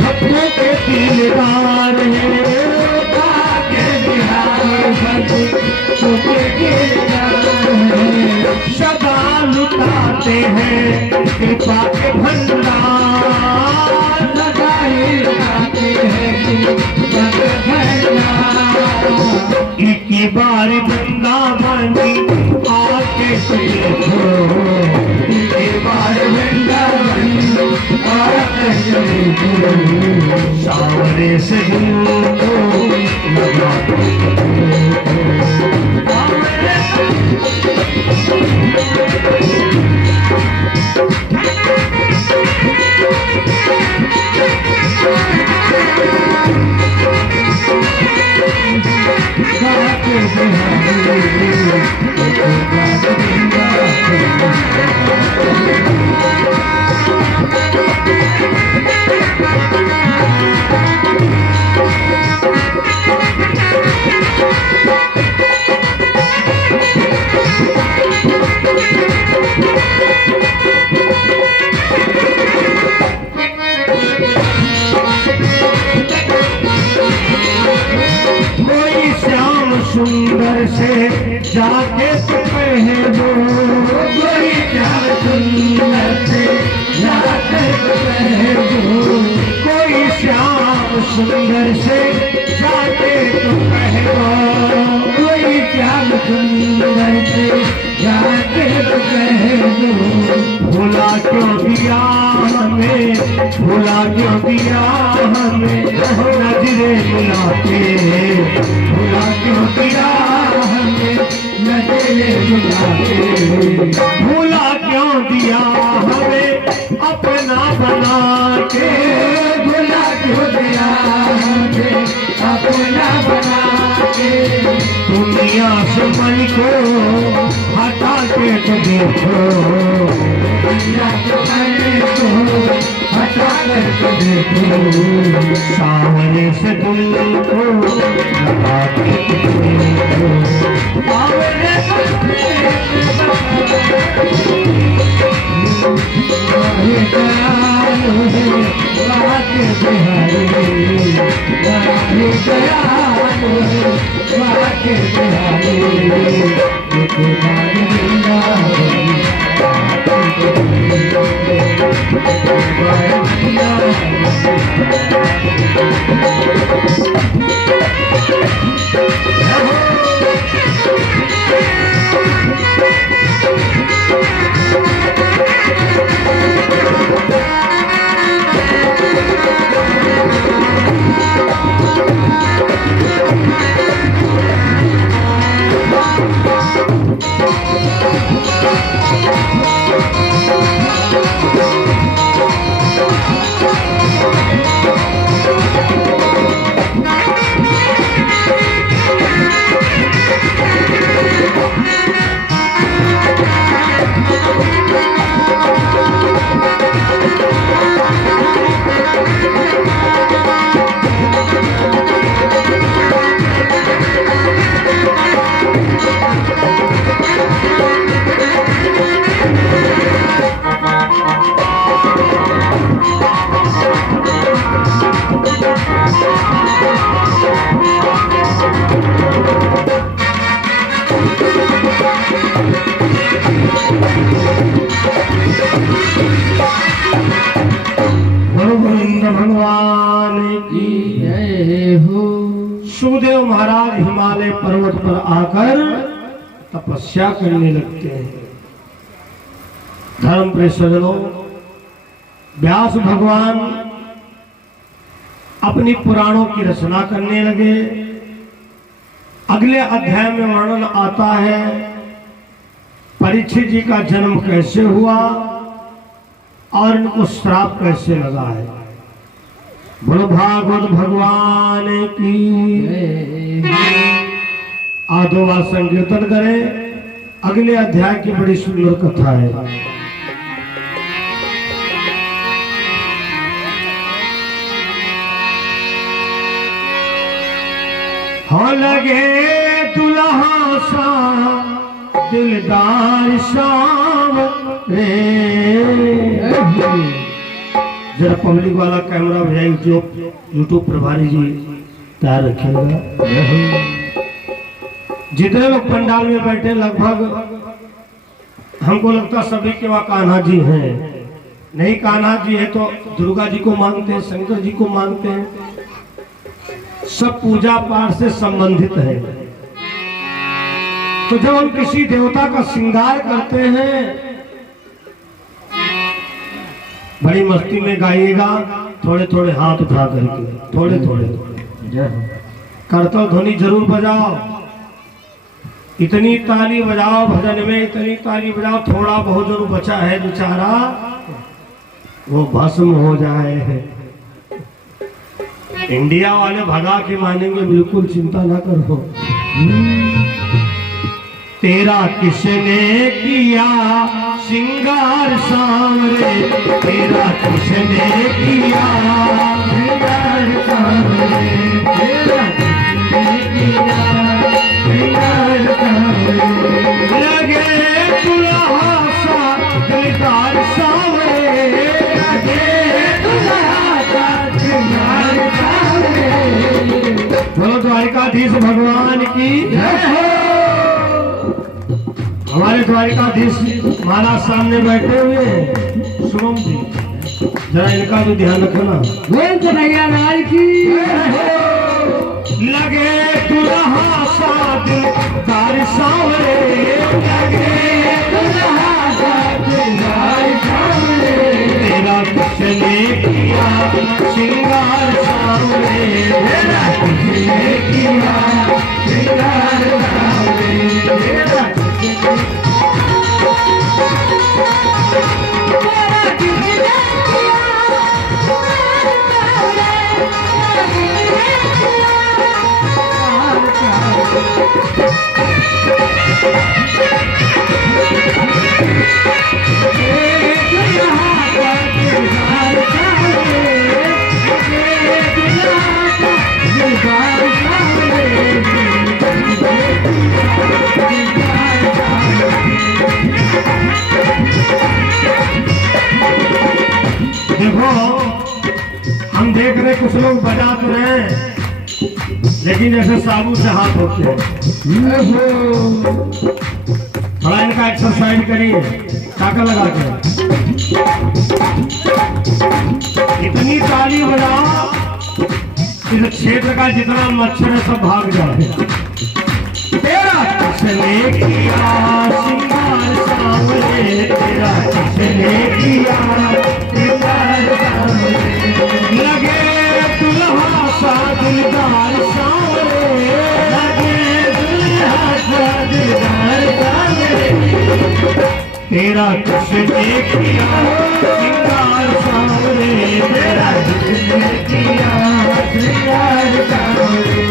भक्तों के दिलदार है, बाके बिहारी भक्तों के दिलदार है, सदा लुटाते हैं कृपा के भंडार, सदा ही लुटाते हैं कृपा के भंडार। एक बार वृंदावन आके देखो, एक बार वृंदावन आकर देखो, सावरे से दिल को लगा बाके बिहारी, कोई श्याम सुंदर से जाके तो कहे दो, कोई श्याम सुंदर से जाकर तो कहे दो, कोई श्याम सुंदर से जाके तो कहे दो, कोई श्याम सुंदर से जाकर तो कहे दो। भूला क्यों दिया हमें, भूला क्यों दिया हमें नजरे मिलाते, भूला क्यों दिया हमें नजरे मिलाते, भूला क्यों दिया हमें अपना बना के, भुला क्यों दिया मुझे अपना बना के, दुनिया से मन को हटा के तो देखो, दुनिया के मन को हटा कर तो देखो, सामने से दिल को लगा के तो देखो, सावरे दयालु है बाके बिहारी, भगवान की जय हो। सुखदेव महाराज हिमालय पर्वत पर आकर तपस्या करने लगते हैं। धर्म प्रिय सज्जनों, व्यास भगवान अपनी पुराणों की रचना करने लगे। अगले अध्याय में वर्णन आता है परीक्षित जी का जन्म कैसे हुआ और इनको श्राप कैसे लगा है। बोलो भागवत भगवान की आधो बार संकीर्तन करें। अगले अध्याय की बड़ी सुंदर कथा है। हो लगे दुल्हा सा दिलदार शाम रे। जरा पब्लिक वाला कैमरा भैया यूट्यूब प्रभारी जी तैयार रखिएगा। जितने लोग पंडाल में बैठे लगभग हमको लगता सभी के वहाँ कान्हा जी हैं। नहीं कान्हा जी है तो दुर्गा जी को मानते हैं, शंकर जी को मानते हैं। सब पूजा पाठ से संबंधित है। तो जब हम किसी देवता का श्रृंगार करते हैं, बड़ी मस्ती में गाइएगा, थोड़े थोड़े हाथ उठा करके थोड़े थोड़े करतल ध्वनि जरूर बजाओ। इतनी ताली बजाओ भजन में, इतनी ताली बजाओ, थोड़ा बहुत जो बचा है बेचारा वो भस्म हो जाए। इंडिया वाले भगा के मानेंगे, बिल्कुल चिंता ना करो। तेरा किसने किया श्रृंगार सांवरे, तेरा किसने किया श्रृंगार सांवरे, तेरा किसने किया श्रृंगार सांवरे। लगे दुल्हा सा दिलदार सांवरे, लगे दुल्हा सा श्रृंगार सांवरे। बोलो द्वारिकाधीश भगवान की जय हो। हमारे द्वारिकाधीश महाराज सामने बैठे हुए हैं, शुभम जी, जरा इनका भी ध्यान रखना। बोल कन्हैया लाल की लगे दुल्हा सा दिलदार सांवरे, लगे दुल्हा सा दिलदार सांवरे, तेरा किसने किया श्रृंगार सांवरे, तेरा किसने किया श्रृंगार सांवरे, तेरा देखो, हम देख रहे कुछ लोग बजा तो रहे हैं, लेकिन जैसे साबुन से हाथ होते हैं। थोड़ा इनका एक्सरसाइज करिए, टाका लगा के। इतनी ताली बजाओ इस क्षेत्र का जितना मच्छर है सब भाग जाए। तेरा किसने किया श्रृंगार सांवरे, तेरा किसने किया श्रृंगार सांवरे, लगे दुल्हा सा दिलदार सांवरे, लगे दुल्हा सा दिलदार सांवरे, तेरा किसने किया श्रृंगार सांवरे, तेरा किसने किया श्रृंगार सांवरे।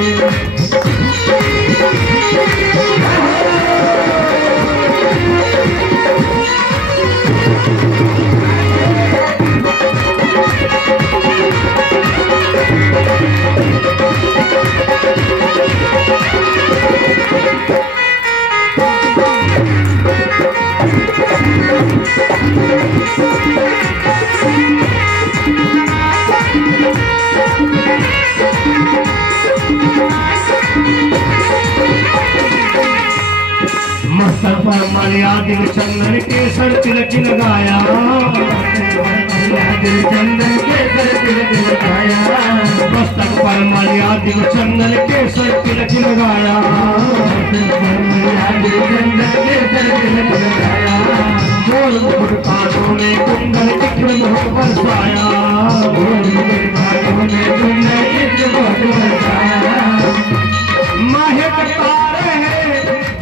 मस्तर पर मर्यादिक चंदन केसर तिलक लगाया, मल्यादिव चंदन केसर तिलक लगाया मस्तक पर मल्यादिव चंदन केसर तिलक लगाया मल्यादिव चंदन केसर तिलक लगाया गोल मुकुट कानों में कुंडल चित्र बहुत बरसाया गोल मुकुट कानों में कुंडल चित्र बहुत बरसाया महक तारे हैं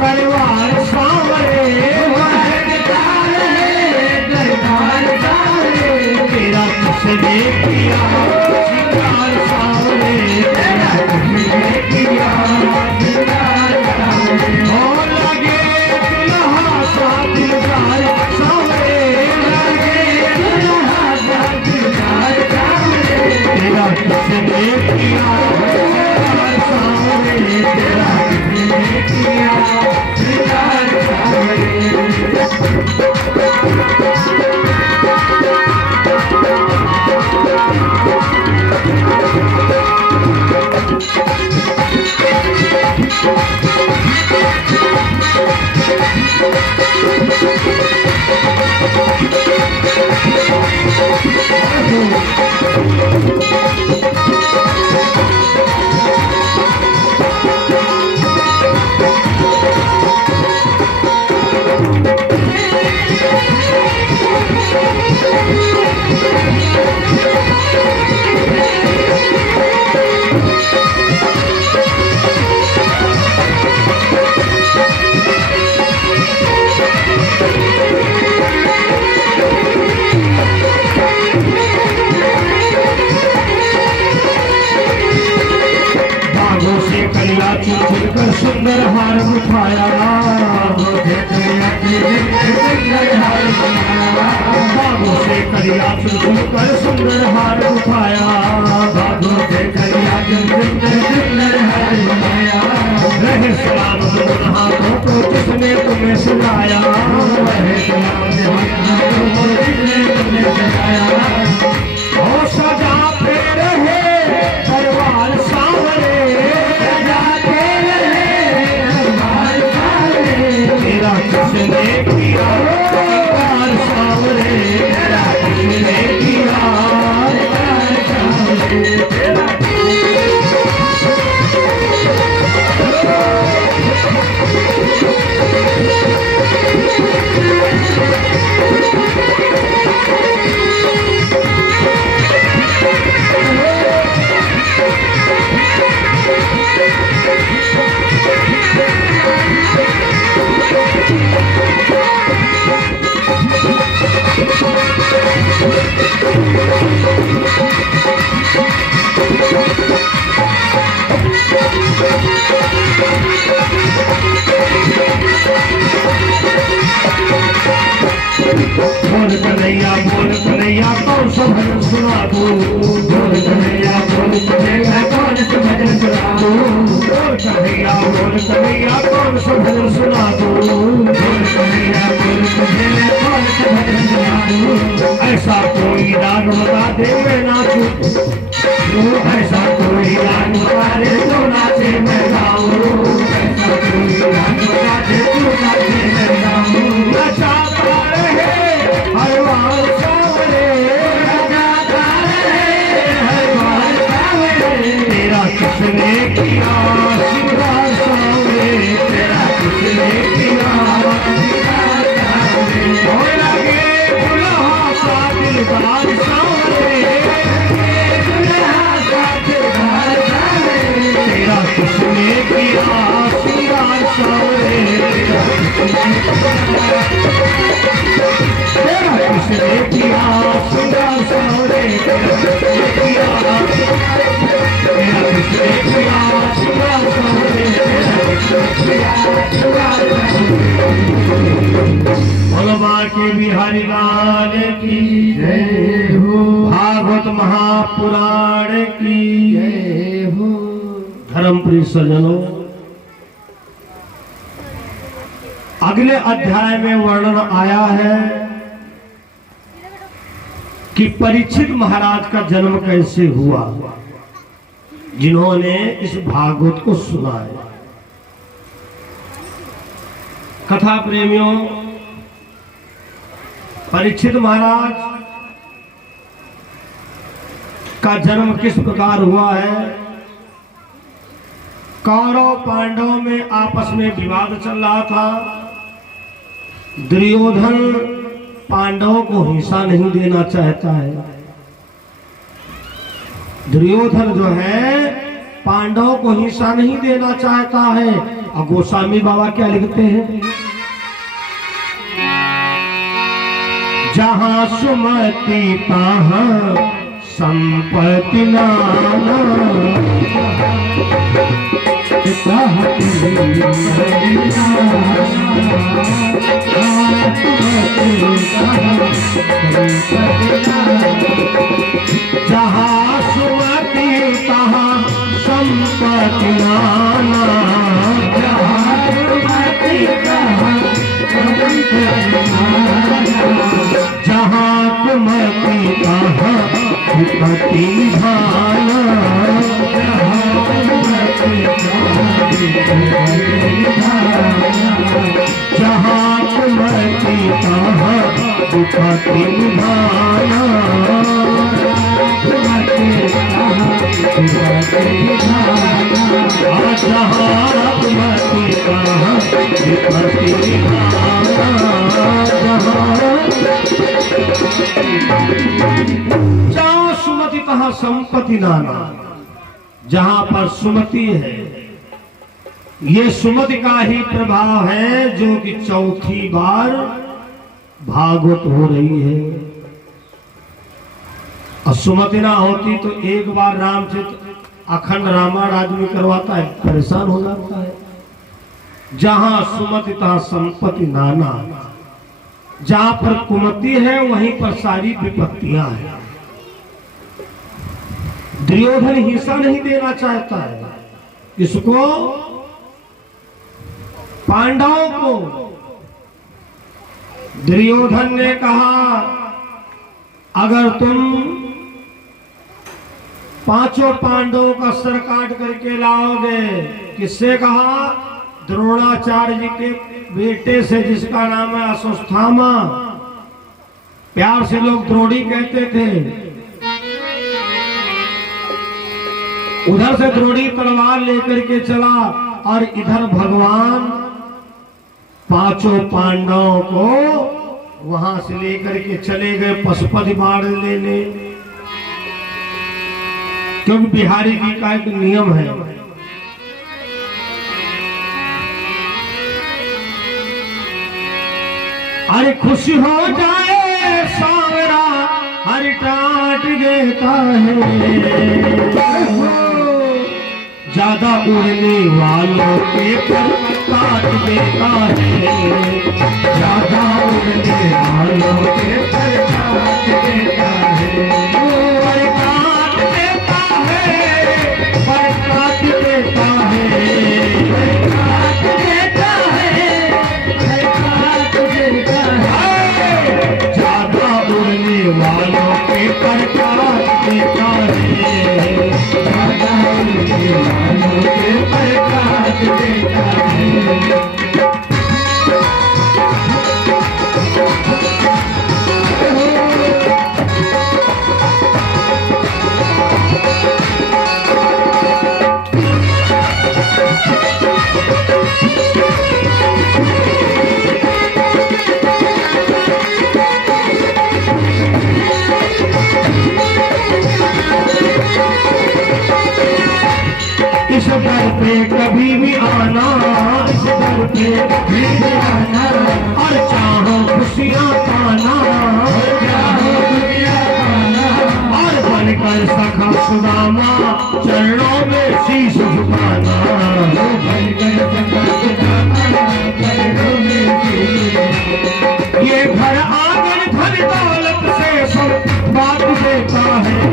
परिवार सांवरे महक तारे हैं परिवार सांवरे तेरा किसने किया श्रृंगार सांवरे तेरा किसने किया श्रृंगार सांवरे हो लगे दुल्हा सा दिलदार सांवरे लगे दुल्हा सा दिलदार सांवरे तेरा किसने किया श्रृंगार सांवरे तेरा किसने किया श्रृंगार सांवरे चुनकर सुंदर हार उठाया बाबू से करिया चुनकर सुंदर हार उठाया बाबू से करिया सुंदर हार उठाया रहे सलाम दोनों हाथों को जिसने तुम्हें सुनाया रहे सलाम हाथों को जिसने तुम्हें सुनाया ओ सजा पे रहे परिवार सांवरे तेरा किसने किया श्रृंगार सांवरे तेरा किसने किया श्रृंगार सांवरे तेरा बोल कन्हैया कौन सा भजन सुना दो बोल कन्हैया कौन सा भजन सुना दो बोल कन्हैया कौन सा भजन सुना दो बोल कन्हैया कौन सा भजन सुना दो ऐसा कोई राग बता दे मैं नाचूं ऐसा कोई राग बता दे तो नाचे मैं गाऊं ऐसा कोई राग बता दे तो नाचे मैं गाऊं नचाता रहे हर बार सांवरे नचाता रहे हर बार सांवरे तेरा किसने किया श्रृंगार सांवरे तेरा किसने किया श्रृंगार सांवरे हो लगे दुल्हा सा दिलदार सांवरे दुल्हा सा दिलदार सांवरे तेरा किसने किया श्रृंगार सांवरे तेरा किसने किया श्रृंगार सांवरे तेरा किसने किया श्रृंगार सांवरे भगवान के बिहारी लाल की जय हो भागवत महापुराण की जय हो धर्म प्रिय सज्जनों, अगले अध्याय में वर्णन आया है कि परीक्षित महाराज का जन्म कैसे हुआ, जिन्होंने इस भागवत को सुना है। कथा प्रेमियों, परीक्षित महाराज इसका जन्म किस प्रकार हुआ है? कौरव पांडव में आपस में विवाद चल रहा था। दुर्योधन पांडवों को हिस्सा नहीं देना चाहता है। दुर्योधन जो है पांडवों को हिस्सा नहीं देना चाहता है। और गोस्वामी बाबा क्या लिखते हैं? जहां सुमति तहां संपत्ति नाना, जहां सुमति तहां संपत्ति नाना, जहां कुमति तहां विपत्ति निधाना, जहां कुमति तहां विपत्ति निधाना, जहां कुमति तहां विपत्ति निधाना, जहां सुमति तहां संपत्ति नाना। जहां पर सुमति है, ये सुमति का ही प्रभाव है जो कि चौथी बार भागवत हो रही है। और सुमति ना होती तो एक बार रामचरित अखंड रामायण आदमी करवाता है, परेशान हो जाता है। जहां सुमति तहां संपत्ति नाना, जहां पर कुमति है वहीं पर सारी विपत्तियां हैं। दुर्योधन हिस्सा नहीं देना चाहता है। किसको? पांडवों को। दुर्योधन ने कहा अगर तुम पांचों पांडवों का सर काट करके लाओगे। किससे कहा? द्रोणाचार्य जी के बेटे से, जिसका नाम है अश्वत्थामा। प्यार से लोग द्रोणी कहते थे। उधर से द्रोणी तलवार लेकर के चला और इधर भगवान पांचों पांडवों को वहां से लेकर के चले गए पशुपति बाण लेने। क्योंकि बिहारी जी का एक नियम है, अरे खुशी हो जाए सावरा हर टाट देता है। ज्यादा उड़ने वालों के पर काट देता है। ज्यादा उड़ने वालों के पर काट देता है। पर काट देता है, पर काट देता है, पर काट देता है, पर काट देता है। ज्यादा उड़ने वालों के पर काट देता है। ज्यादा उड़ने वालों के पर काट देता है। इस दर पे कभी भी आना, इस दर पे कभी भी आना, और चाहो खुशियाँ पाना, चाहो खुशियाँ पाना, और बनकर सखा सुदामा चरणों में शीश झुकाना, बनकर सखा सुदामा चरणों में शीश। ये घर आंगन धन दौलत से सब बात देता है।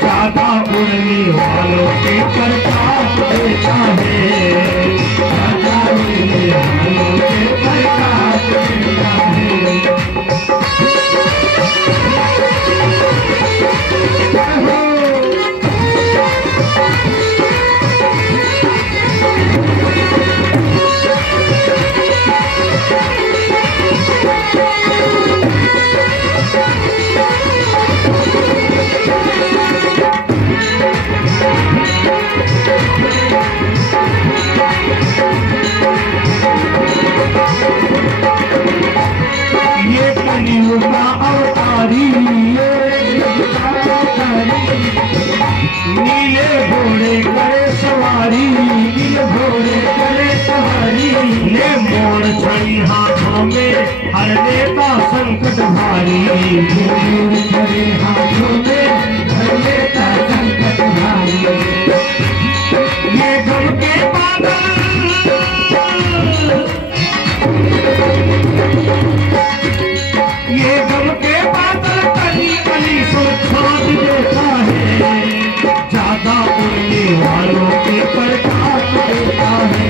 ज्यादा उड़ने वालों के पर काट देता है। ज्यादा उड़ने वालों के पर काट देता है। सवारी, नीले घोड़े करे सवारी, नीले घोड़े करे सवारी, ले मोड़ छड़ी हाथों में हर लेता संकट भारी, मोड़ छड़ी हाथों में हर लेता संकट भारी। ये गम के बादल, ये गम के बादल कली कली सो छाप देता है, ज्यादा उड़ने वालों के पर काट देता है,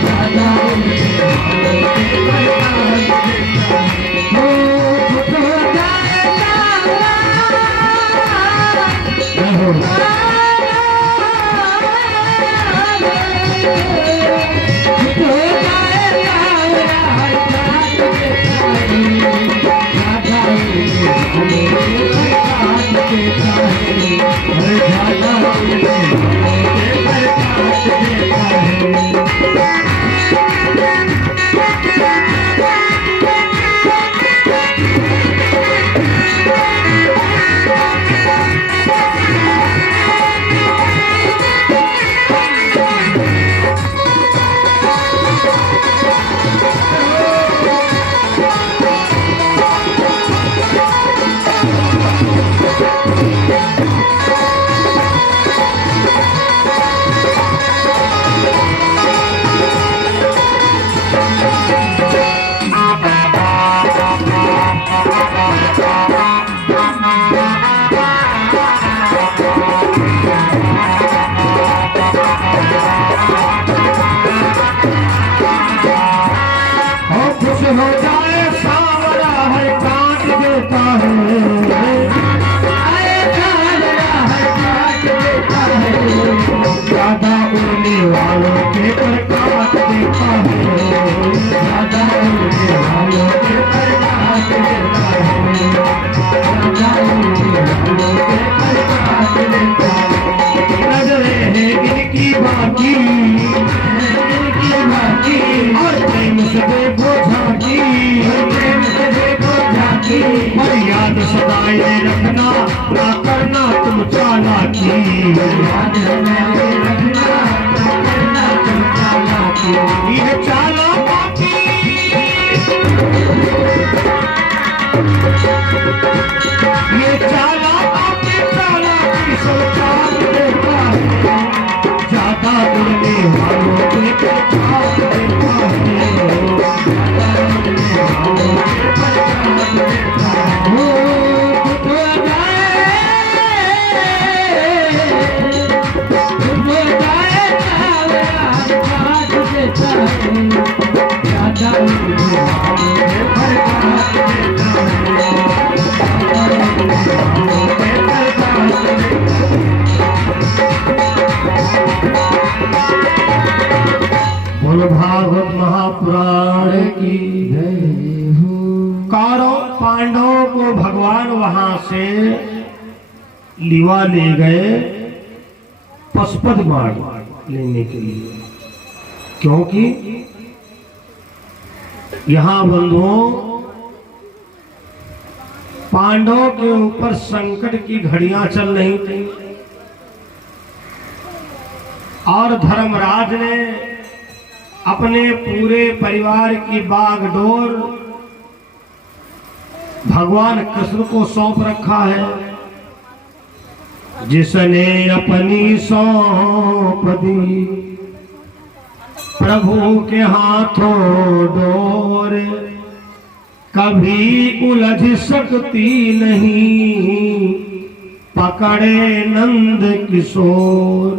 ज्यादा उड़ने वालों के पर काट देता है। हो जाएगा रहो हो जाए सावरा है काट देता है, ज्यादा उड़ने वालों के पर काट देता है, ज्यादा उड़ने वालों के पर काट देता है, ज्यादा उड़ने वालों के पर काट देता है। नजरे है इनकी बाकी, इनकी बाकी, और प्रेम से देखो झांकी, प्रेम से देखो झांकी, और याद सदाए रखना ना करना तुम चालाकी, याद सदाए रखना ना करना तुम चालाकी। ये चालाकी, ये चालाकी चालाकी सब छाप देता है, ज्यादा उड़ने वालों के पर छाप देता है, ज्यादा उड़ने वालों के पर छाप देता है। हो जाए काट देता है, ज्यादा उड़ने वालों के पर काट देता है, ज्यादा उड़ने वालों के पर काट देता है। बोलो भागवत महापुराण की जय हो। पांडवों को भगवान वहां से लिवा ले गए पशुपत मार्ग लेने के लिए, क्योंकि यहाँ बंधुओं पांडवों के ऊपर संकट की घड़ियां चल रही थी, और धर्मराज ने अपने पूरे परिवार की बागडोर भगवान कृष्ण को सौंप रखा है। जिसने अपनी सौंप दी प्रभु के हाथों डोर, कभी उलझ सकती नहीं पकड़े नंद किशोर।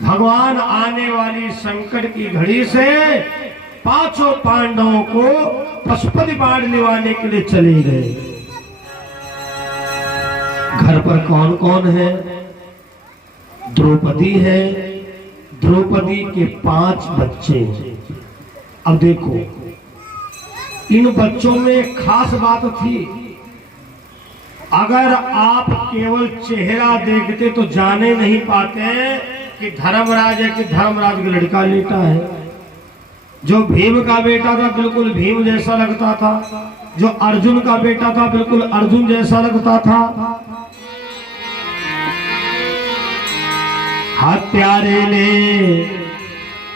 भगवान आने वाली संकट की घड़ी से पांचों पांडवों को पशुपति बाण लिवाने के लिए चले गए। घर पर कौन कौन है? द्रौपदी है, द्रौपदी के 5 बच्चे। अब देखो इन बच्चों में खास बात थी, अगर आप केवल चेहरा देखते तो जाने नहीं पाते कि धर्मराज है कि धर्मराज का लड़का लेटा है। जो भीम का बेटा था बिल्कुल भीम जैसा लगता था, जो अर्जुन का बेटा था बिल्कुल अर्जुन जैसा लगता था। हत्यारे ने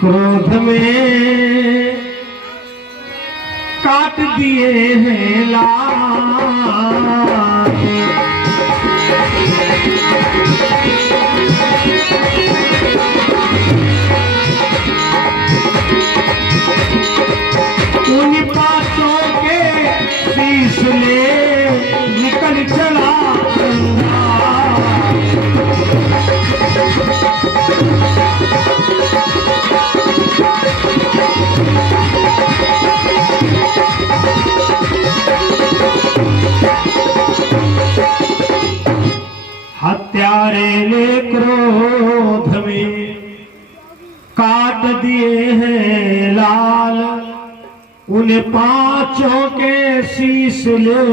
क्रोध में काट दिए हैं लाल। उन पांचों के शीश ले निकल चला हत्यारे ने क्रोध में काट दिए हैं लाल। उन पांचों के शीश ले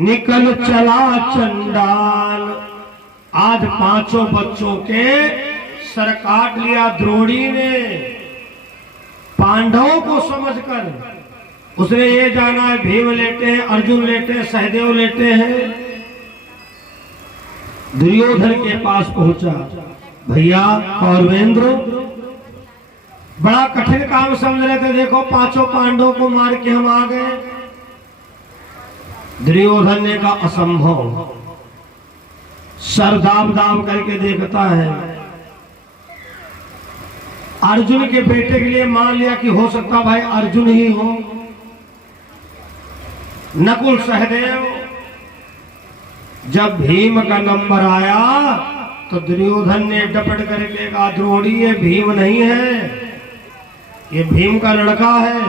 निकल चला चंडाल। आज पांचों बच्चों के सर काट लिया द्रोणी ने। पांडवों को समझकर उसने ये जाना है भीम लेटे हैं, अर्जुन लेटे हैं, सहदेव लेटे हैं। दुर्योधन के पास पहुंचा, भैया कौरवेंद्र बड़ा कठिन काम समझ रहे थे, देखो पांचों पांडवों को मार के हम आ गए। दुर्योधन ने कहा असंभव। सर दाब दाब करके देखता है, अर्जुन के बेटे के लिए मान लिया कि हो सकता भाई अर्जुन ही हो। नकुल सहदेव, जब भीम का नंबर आया तो दुर्योधन ने डपट करके कहा द्रोणी ये भीम नहीं है, ये भीम का लड़का है।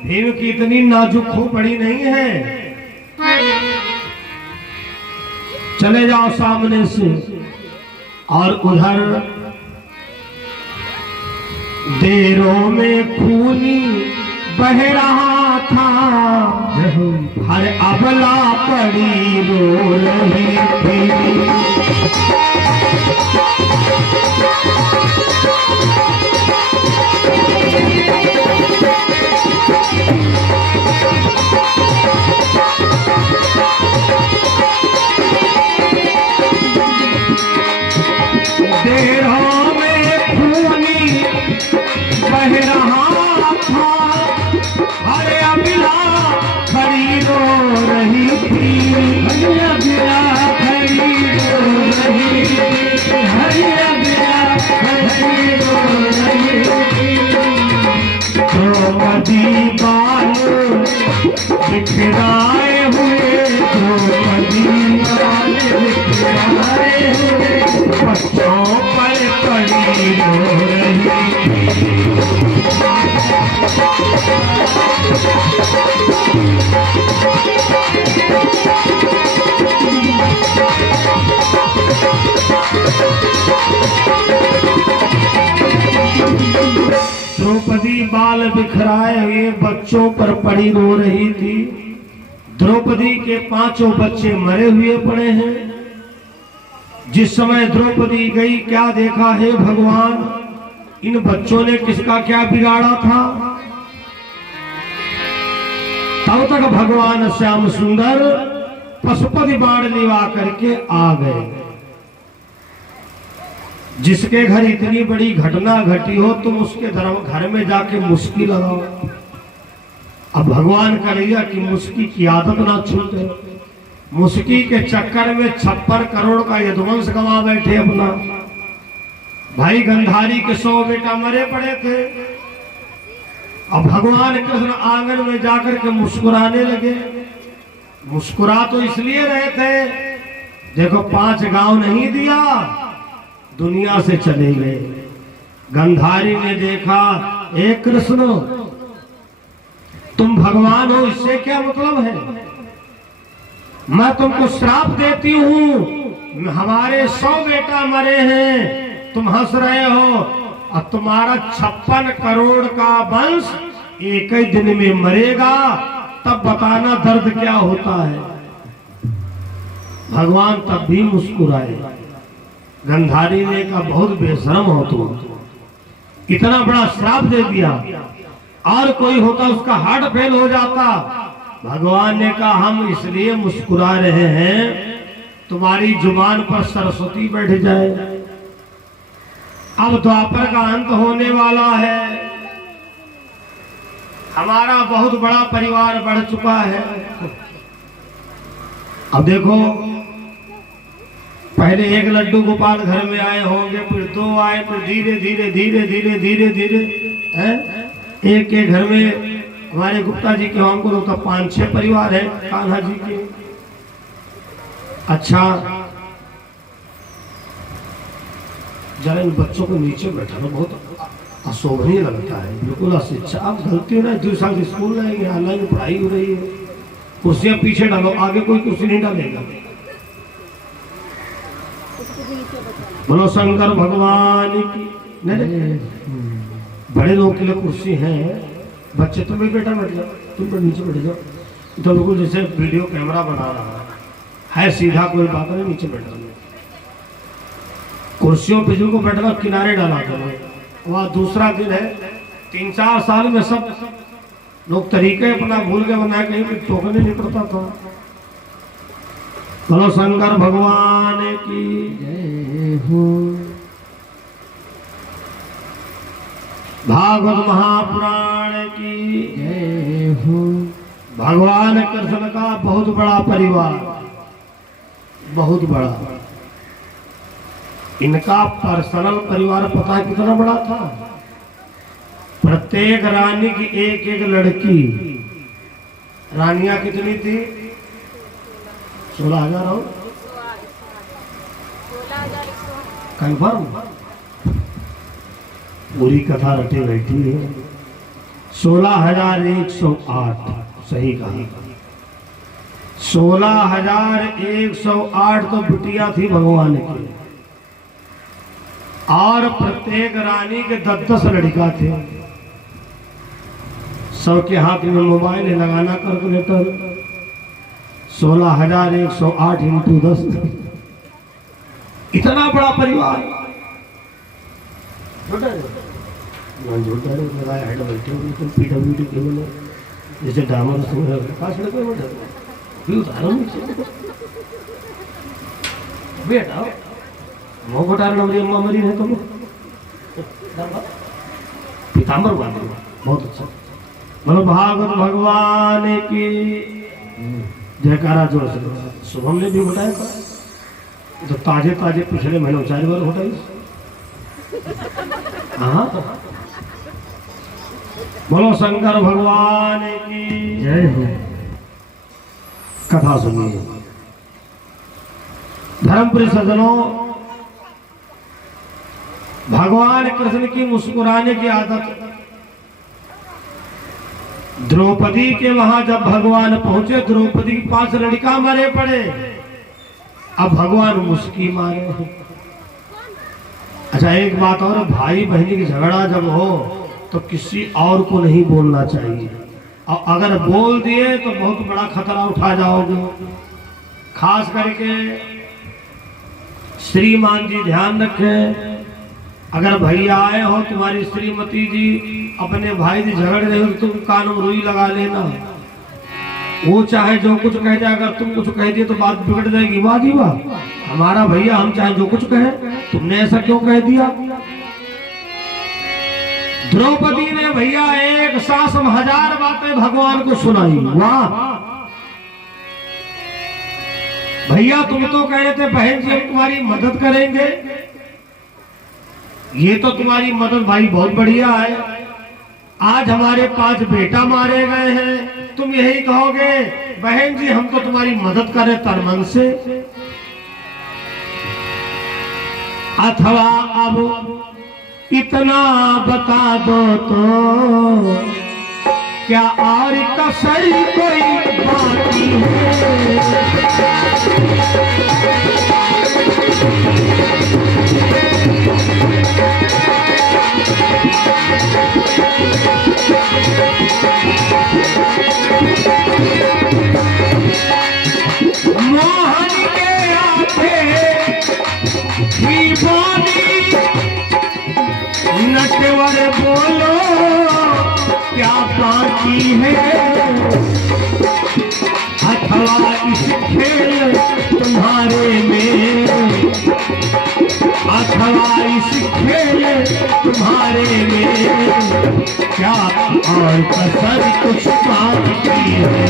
भीम की इतनी नाजुक खोपड़ी नहीं है, चले जाओ सामने से। और उधर देरों में खूनी बह रहा था, हर अबला पड़ी रो रही थी। देरों में खूनी बह रहा था, हर अबला खड़ी रो रही थी। हर अबला खड़ी रो रही थी, हर अबला खड़ी रो रही थी। द्रौपदी बाल बिखराए हुए, द्रौपदी बाल बिखराए हुए, बच्चों पर पड़ी रो रही थी। द्रौपदी बाल बिखराए हुए बच्चों पर पड़ी रो रही थी। द्रौपदी के पांचों बच्चे मरे हुए पड़े हैं। जिस समय द्रौपदी गई क्या देखा है भगवान, इन बच्चों ने किसका क्या बिगाड़ा था। तब तक भगवान श्याम सुंदर पशुपति बाण निभा करके आ गए। जिसके घर इतनी बड़ी घटना घटी हो तुम उसके घर में जाके मुस्की लगाओ। अब भगवान करेगा कि मुस्की की आदत ना छूटे। मुस्की के चक्कर में 56 करोड़ का यदुवंश गंवा बैठे अपना। भाई गंधारी के 100 बेटा मरे पड़े थे। अब भगवान कृष्ण आंगन में जाकर के मुस्कुराने लगे। मुस्कुरा तो इसलिए रहे थे, देखो 5 गांव नहीं दिया, दुनिया से चले गए। गंधारी ने देखा, ए कृष्ण तुम भगवान हो, इससे क्या मतलब है। मैं तुमको श्राप देती हूं, हमारे 100 बेटा मरे हैं, तुम हंस रहे हो, और तुम्हारा 56 करोड़ का वंश एक ही दिन में मरेगा, तब बताना दर्द क्या होता है। भगवान तब भी मुस्कुराए। गंधारी ने कहा बहुत बेशरम हो तुम, इतना बड़ा श्राप दे दिया। और कोई होता उसका हार्ट फेल हो जाता। भगवान ने कहा हम इसलिए मुस्कुरा रहे हैं तुम्हारी जुबान पर सरस्वती बैठ जाए। अब द्वापर का अंत होने वाला है, हमारा बहुत बड़ा परिवार बढ़ चुका है। अब देखो, पहले एक लड्डू गोपाल घर में आए होंगे, फिर दो आए, फिर धीरे धीरे धीरे धीरे धीरे धीरे एक के घर में हमारे गुप्ता जी के हमको लोग 5-6 परिवार है कान्हा जी के। अच्छा, जरा इन बच्चों को नीचे बैठाना बहुत अशोभनीय लगता है, बिल्कुल अशिक्षा। आप गलती ना 2 साल स्कूल रहेंगे, ऑनलाइन पढ़ाई हो रही है, कुर्सियां पीछे डालो, आगे कोई कुर्सी नहीं डालेगा। बोलो शंकर भगवान की। नहीं, बड़े लोग के लिए कुर्सी है, बच्चे तुम भी बेटा बैठ जाओ, तुम पर नीचे बैठ जाओ। तो बिल्कुल जैसे वीडियो कैमरा बना रहा है, सीधा कोई बात नहीं, नीचे बैठ जाओ। कुर्सियों पे जिनको बैठना किनारे डाला करो। वह दूसरा दिन है, 3-4 साल में सब लोग तरीके अपना भूल के बनाए, कहीं भी टोकने नहीं पड़ता था। बोलो शंकर भगवान की जय हो। भागवत महापुराण की जय हो। भगवान कृष्ण का बहुत बड़ा परिवार, बहुत बड़ा। इनका पर्सनल परिवार पता है कितना बड़ा था? प्रत्येक रानी की एक एक लड़की। रानियां कितनी थी? 16,000 हो कंफर्म? पूरी कथा रटी बैठी है। 16,108 सही कहा। 16,108 तो बिटिया थी भगवान की, और प्रत्येक रानी के 10-10 लड़का थे। सबके हाथ में मोबाइल लगाना कैलकुलेटर। 16,108 × 10, इतना बड़ा परिवार। लगाया हेड बैठे हुए PWD के बोले जैसे डामर बेटा मोहटार नवरी अम्मा मरी है तो पीताम्बर बांधे, बहुत अच्छा। मतलब भागवत भगवान की जयकारा जोर से। शुभम ने भी घटाया था, तो ताजे ताजे पिछले महीनों 4 बार घटाई। हाँ, बोलो शंकर भगवान की जय हो। कथा सुनिए। धर्मप्रिय सज्जनों, भगवान कृष्ण की मुस्कुराने की आदत। द्रौपदी के वहां जब भगवान पहुंचे, द्रौपदी की 5 लड़का मरे पड़े। अब भगवान मुस्की मारे। अच्छा, एक बात और, भाई बहनी की झगड़ा जब हो तो किसी और को नहीं बोलना चाहिए, और अगर बोल दिए तो बहुत बड़ा खतरा उठा जाओगे। खास करके श्रीमान जी ध्यान रखें, अगर भैया आए हो, तुम्हारी श्रीमती जी अपने भाई से झगड़ रहे हो, तुम कान में रुई लगा लेना। वो चाहे जो कुछ कह जाए, अगर तुम कुछ कह दिए तो बात बिगड़ जाएगी। वाह जी वाह, हमारा भैया हम चाहे जो कुछ कहे, तुमने ऐसा क्यों कह दिया? द्रौपदी ने भैया एक साथ 1000 बातें भगवान को सुनाई। वाह भैया, तुम तो कह रहे थे बहन जी हम तुम्हारी मदद करेंगे, ये तो तुम्हारी मदद भाई बहुत बढ़िया है। आज हमारे 5 बेटा मारे गए हैं, तुम यही कहोगे बहन जी हम तो तुम्हारी मदद करें तन मन से। अथवा अब इतना बता दो तो क्या और कसर कोई बाकी है? मोहन के आंखें दीवानी, नटवर बोलो क्या है अथवा इस खेल तुम्हारे में, अथवा इस खेल तुम्हारे में क्या और कसर कुछ बाकी है।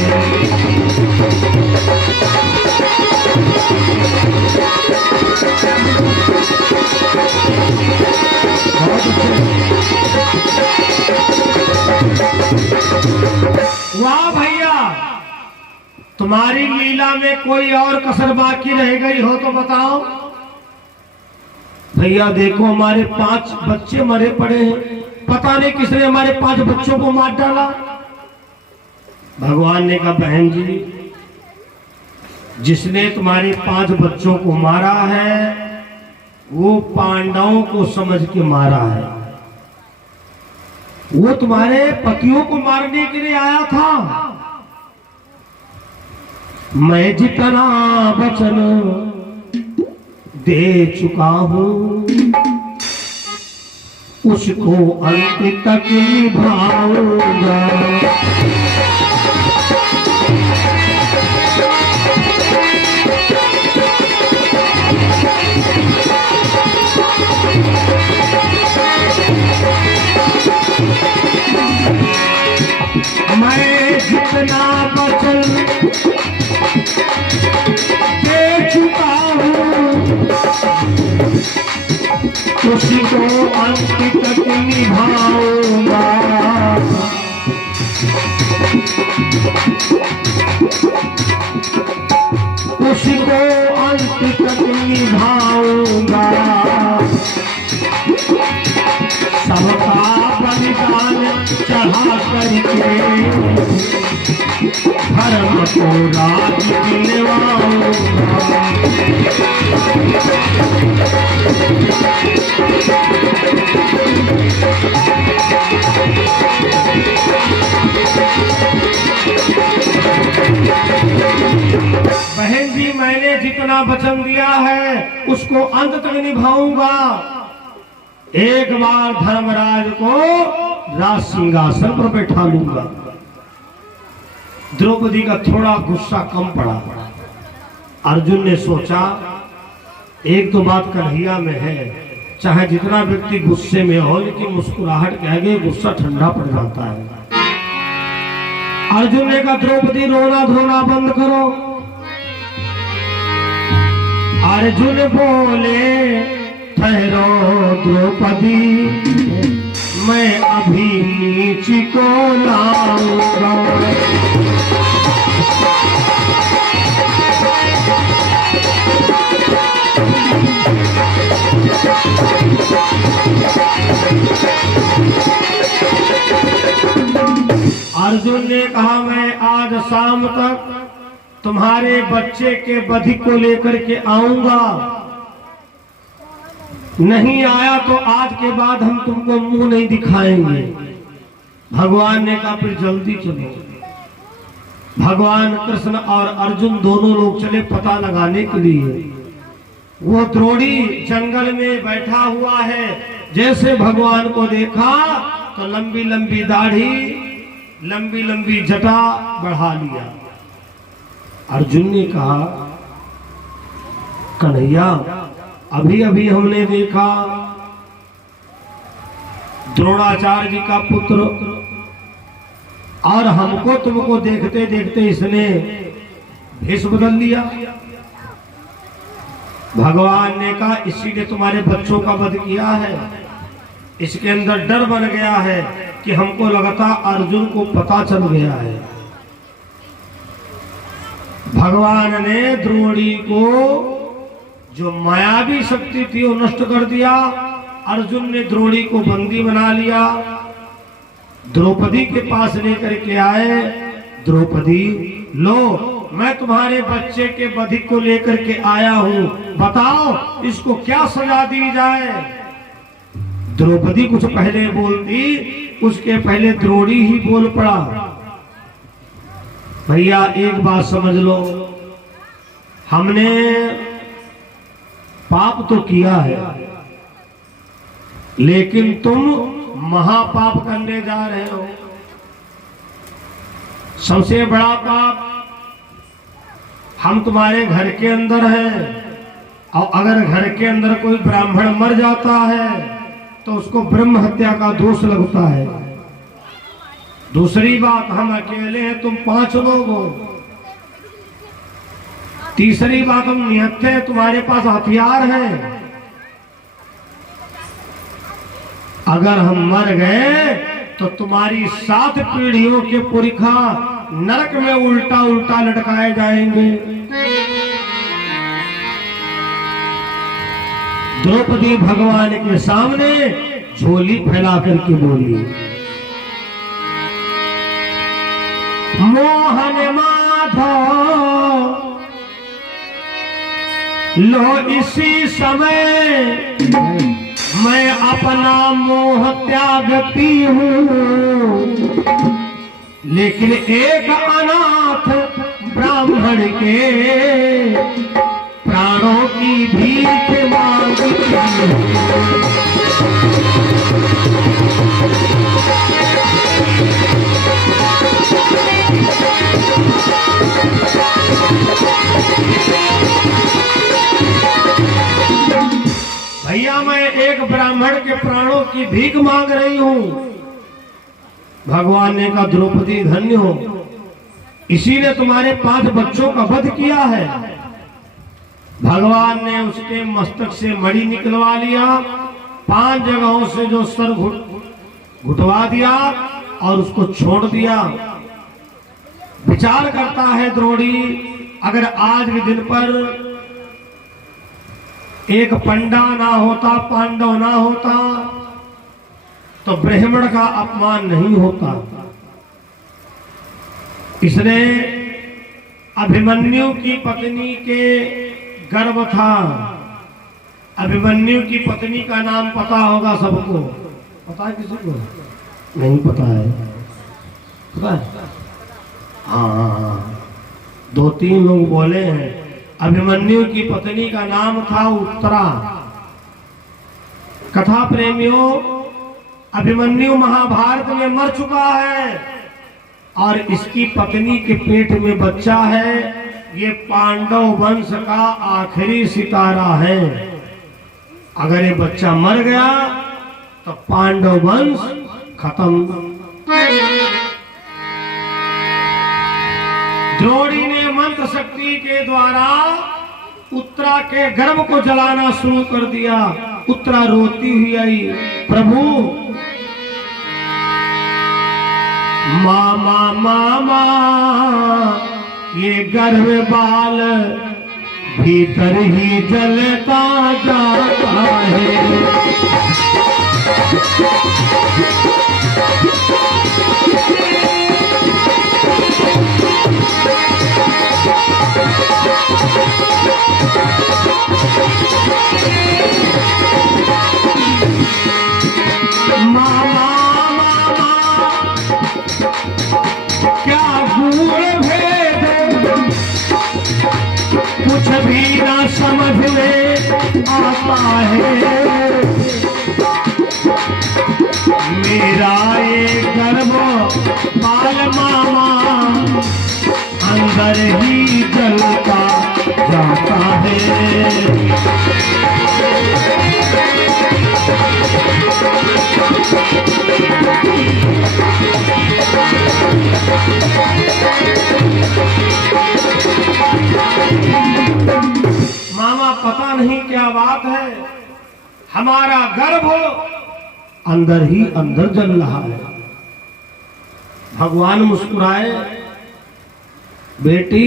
वाह भैया, तुम्हारी लीला में कोई और कसर बाकी रह गई हो तो बताओ। भैया देखो हमारे 5 बच्चे मरे पड़े हैं, पता नहीं किसने हमारे 5 बच्चों को मार डाला। भगवान ने कहा बहन जी, जिसने तुम्हारे 5 बच्चों को मारा है वो पांडवों को समझ के मारा है, वो तुम्हारे पतियों को मारने के लिए आया था। मैं जितना वचन दे चुका हूं उसको अंत तक निभाऊंगा। मैं जितना वचन दे चुका हूँ उसको अंत तक निभाऊंगा। उसको अंत तक निभाऊंगा। सबका बलिदान चढ़ा करके धर्म को राज दिलवाऊंगा। बहन जी, मैंने जितना वचन दिया है उसको अंत तक निभाऊंगा। एक बार धर्मराज को राज सिंहासन पर बैठा लूंगा। द्रौपदी का थोड़ा गुस्सा कम पड़ा। अर्जुन ने सोचा एक तो बात कन्हैया में है, चाहे जितना व्यक्ति गुस्से में हो लेकिन मुस्कुराहट के आगे गुस्सा ठंडा पड़ जाता है। अर्जुन ने कहा द्रौपदी रोना धोना बंद करो। अर्जुन बोले ठहरो द्रौपदी, मैं अभी नीच को लाऊंगा। अर्जुन ने कहा मैं आज शाम तक तुम्हारे बच्चे के बधि को लेकर के आऊंगा, नहीं आया तो आज के बाद हम तुमको मुंह नहीं दिखाएंगे। भगवान ने कहा फिर जल्दी चलो। भगवान कृष्ण और अर्जुन दोनों लोग चले पता लगाने के लिए। वो द्रोणी जंगल में बैठा हुआ है। जैसे भगवान को देखा तो लंबी लंबी दाढ़ी, लंबी लंबी जटा बढ़ा लिया। अर्जुन ने कहा कन्हैया, अभी अभी हमने देखा द्रोणाचार्य जी का पुत्र, और हमको तुमको देखते देखते इसने भेष बदल लिया। भगवान ने कहा इसीलिए तुम्हारे बच्चों का वध किया है। इसके अंदर डर बन गया है कि हमको लगता अर्जुन को पता चल गया है। भगवान ने द्रोणी को जो मायावी शक्ति थी वो नष्ट कर दिया। अर्जुन ने द्रोणी को बंदी बना लिया, द्रौपदी के पास लेकर के आए। द्रौपदी लो, मैं तुम्हारे बच्चे के बधि को लेकर के आया हूं, बताओ इसको क्या सजा दी जाए। द्रौपदी कुछ पहले बोलती, उसके पहले द्रोणी ही बोल पड़ा। भैया एक बात समझ लो, हमने पाप तो किया है लेकिन तुम महापाप करने जा रहे हो। सबसे बड़ा पाप हम तुम्हारे घर के अंदर हैं, और अगर घर के अंदर कोई ब्राह्मण मर जाता है तो उसको ब्रह्म हत्या का दोष लगता है। दूसरी बात, हम अकेले हैं, तुम 5 लोग हो। तीसरी बात, हम निहत्थे हैं, तुम्हारे पास हथियार हैं। अगर हम मर गए तो तुम्हारी 7 पीढ़ियों के पुरखा नरक में उल्टा उल्टा लटकाए जाएंगे। द्रौपदी भगवान के सामने झोली फैला करके बोली, मोहन माधव लो इसी समय मैं अपना मोह त्यागती हूँ, लेकिन एक अनाथ ब्राह्मण के प्राणों की भीख मांगती हूँ। भैया, मैं एक ब्राह्मण के प्राणों की भीख मांग रही हूँ। भगवान ने कहा, द्रौपदी धन्य हो, इसी ने तुम्हारे 5 बच्चों का वध किया है। भगवान ने उसके मस्तक से मणि निकलवा लिया, 5 जगहों से जो सर घुटवा दिया और उसको छोड़ दिया। विचार करता है द्रोणी, अगर आज के दिन पर एक पंडा ना होता, पांडव ना होता, तो ब्राह्मण का अपमान नहीं होता। इसने अभिमन्यु की पत्नी के गर्भ था। अभिमन्यु की पत्नी का नाम पता होगा सबको, पता है किसी को? नहीं पता है? पता है? हाँ, 2-3 लोग बोले हैं। अभिमन्यु की पत्नी का नाम था उत्तरा। कथा प्रेमियों, अभिमन्यु महाभारत में मर चुका है और इसकी पत्नी के पेट में बच्चा है। ये पांडव वंश का आखिरी सितारा है। अगर ये बच्चा मर गया तो पांडव वंश खत्म। द्रोणी ने मंत्र शक्ति के द्वारा उत्तरा के गर्भ को जलाना शुरू कर दिया। उत्तरा रोती हुई आई, प्रभु मामा मामा, ये गर्भ बाल भीतर ही जलता जाता है। मामा मामा, क्या गूढ़ भेद कुछ भी ना समझ में आता है। मेरा ये गर्भ बाल मामा अंदर ही जलता जाता है। मामा, पता नहीं क्या बात है, हमारा गर्भ अंदर ही अंदर जल रहा है। भगवान मुस्कुराए, बेटी,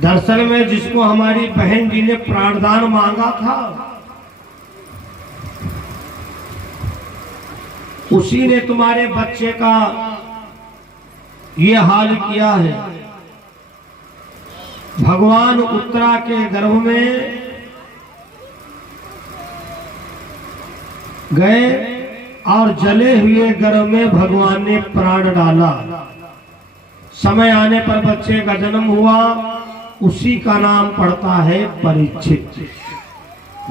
दरअसल में जिसको हमारी बहन जी ने प्राणदान मांगा था उसी ने तुम्हारे बच्चे का ये हाल किया है। भगवान उत्तरा के गर्भ में गए और जले हुए गर्भ में भगवान ने प्राण डाला। समय आने पर बच्चे का जन्म हुआ, उसी का नाम पड़ता है परीक्षित।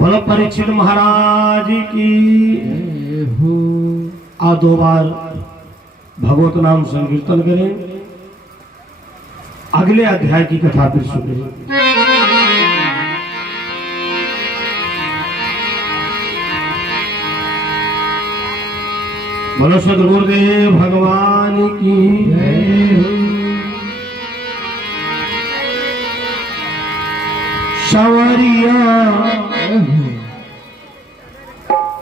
बोलो परीक्षित महाराज की। आ 2 बार भगवत नाम संकीर्तन करें, अगले अध्याय की कथा फिर सुनें। बोलो सद्गुरुदेव भगवान की जय। सवरिया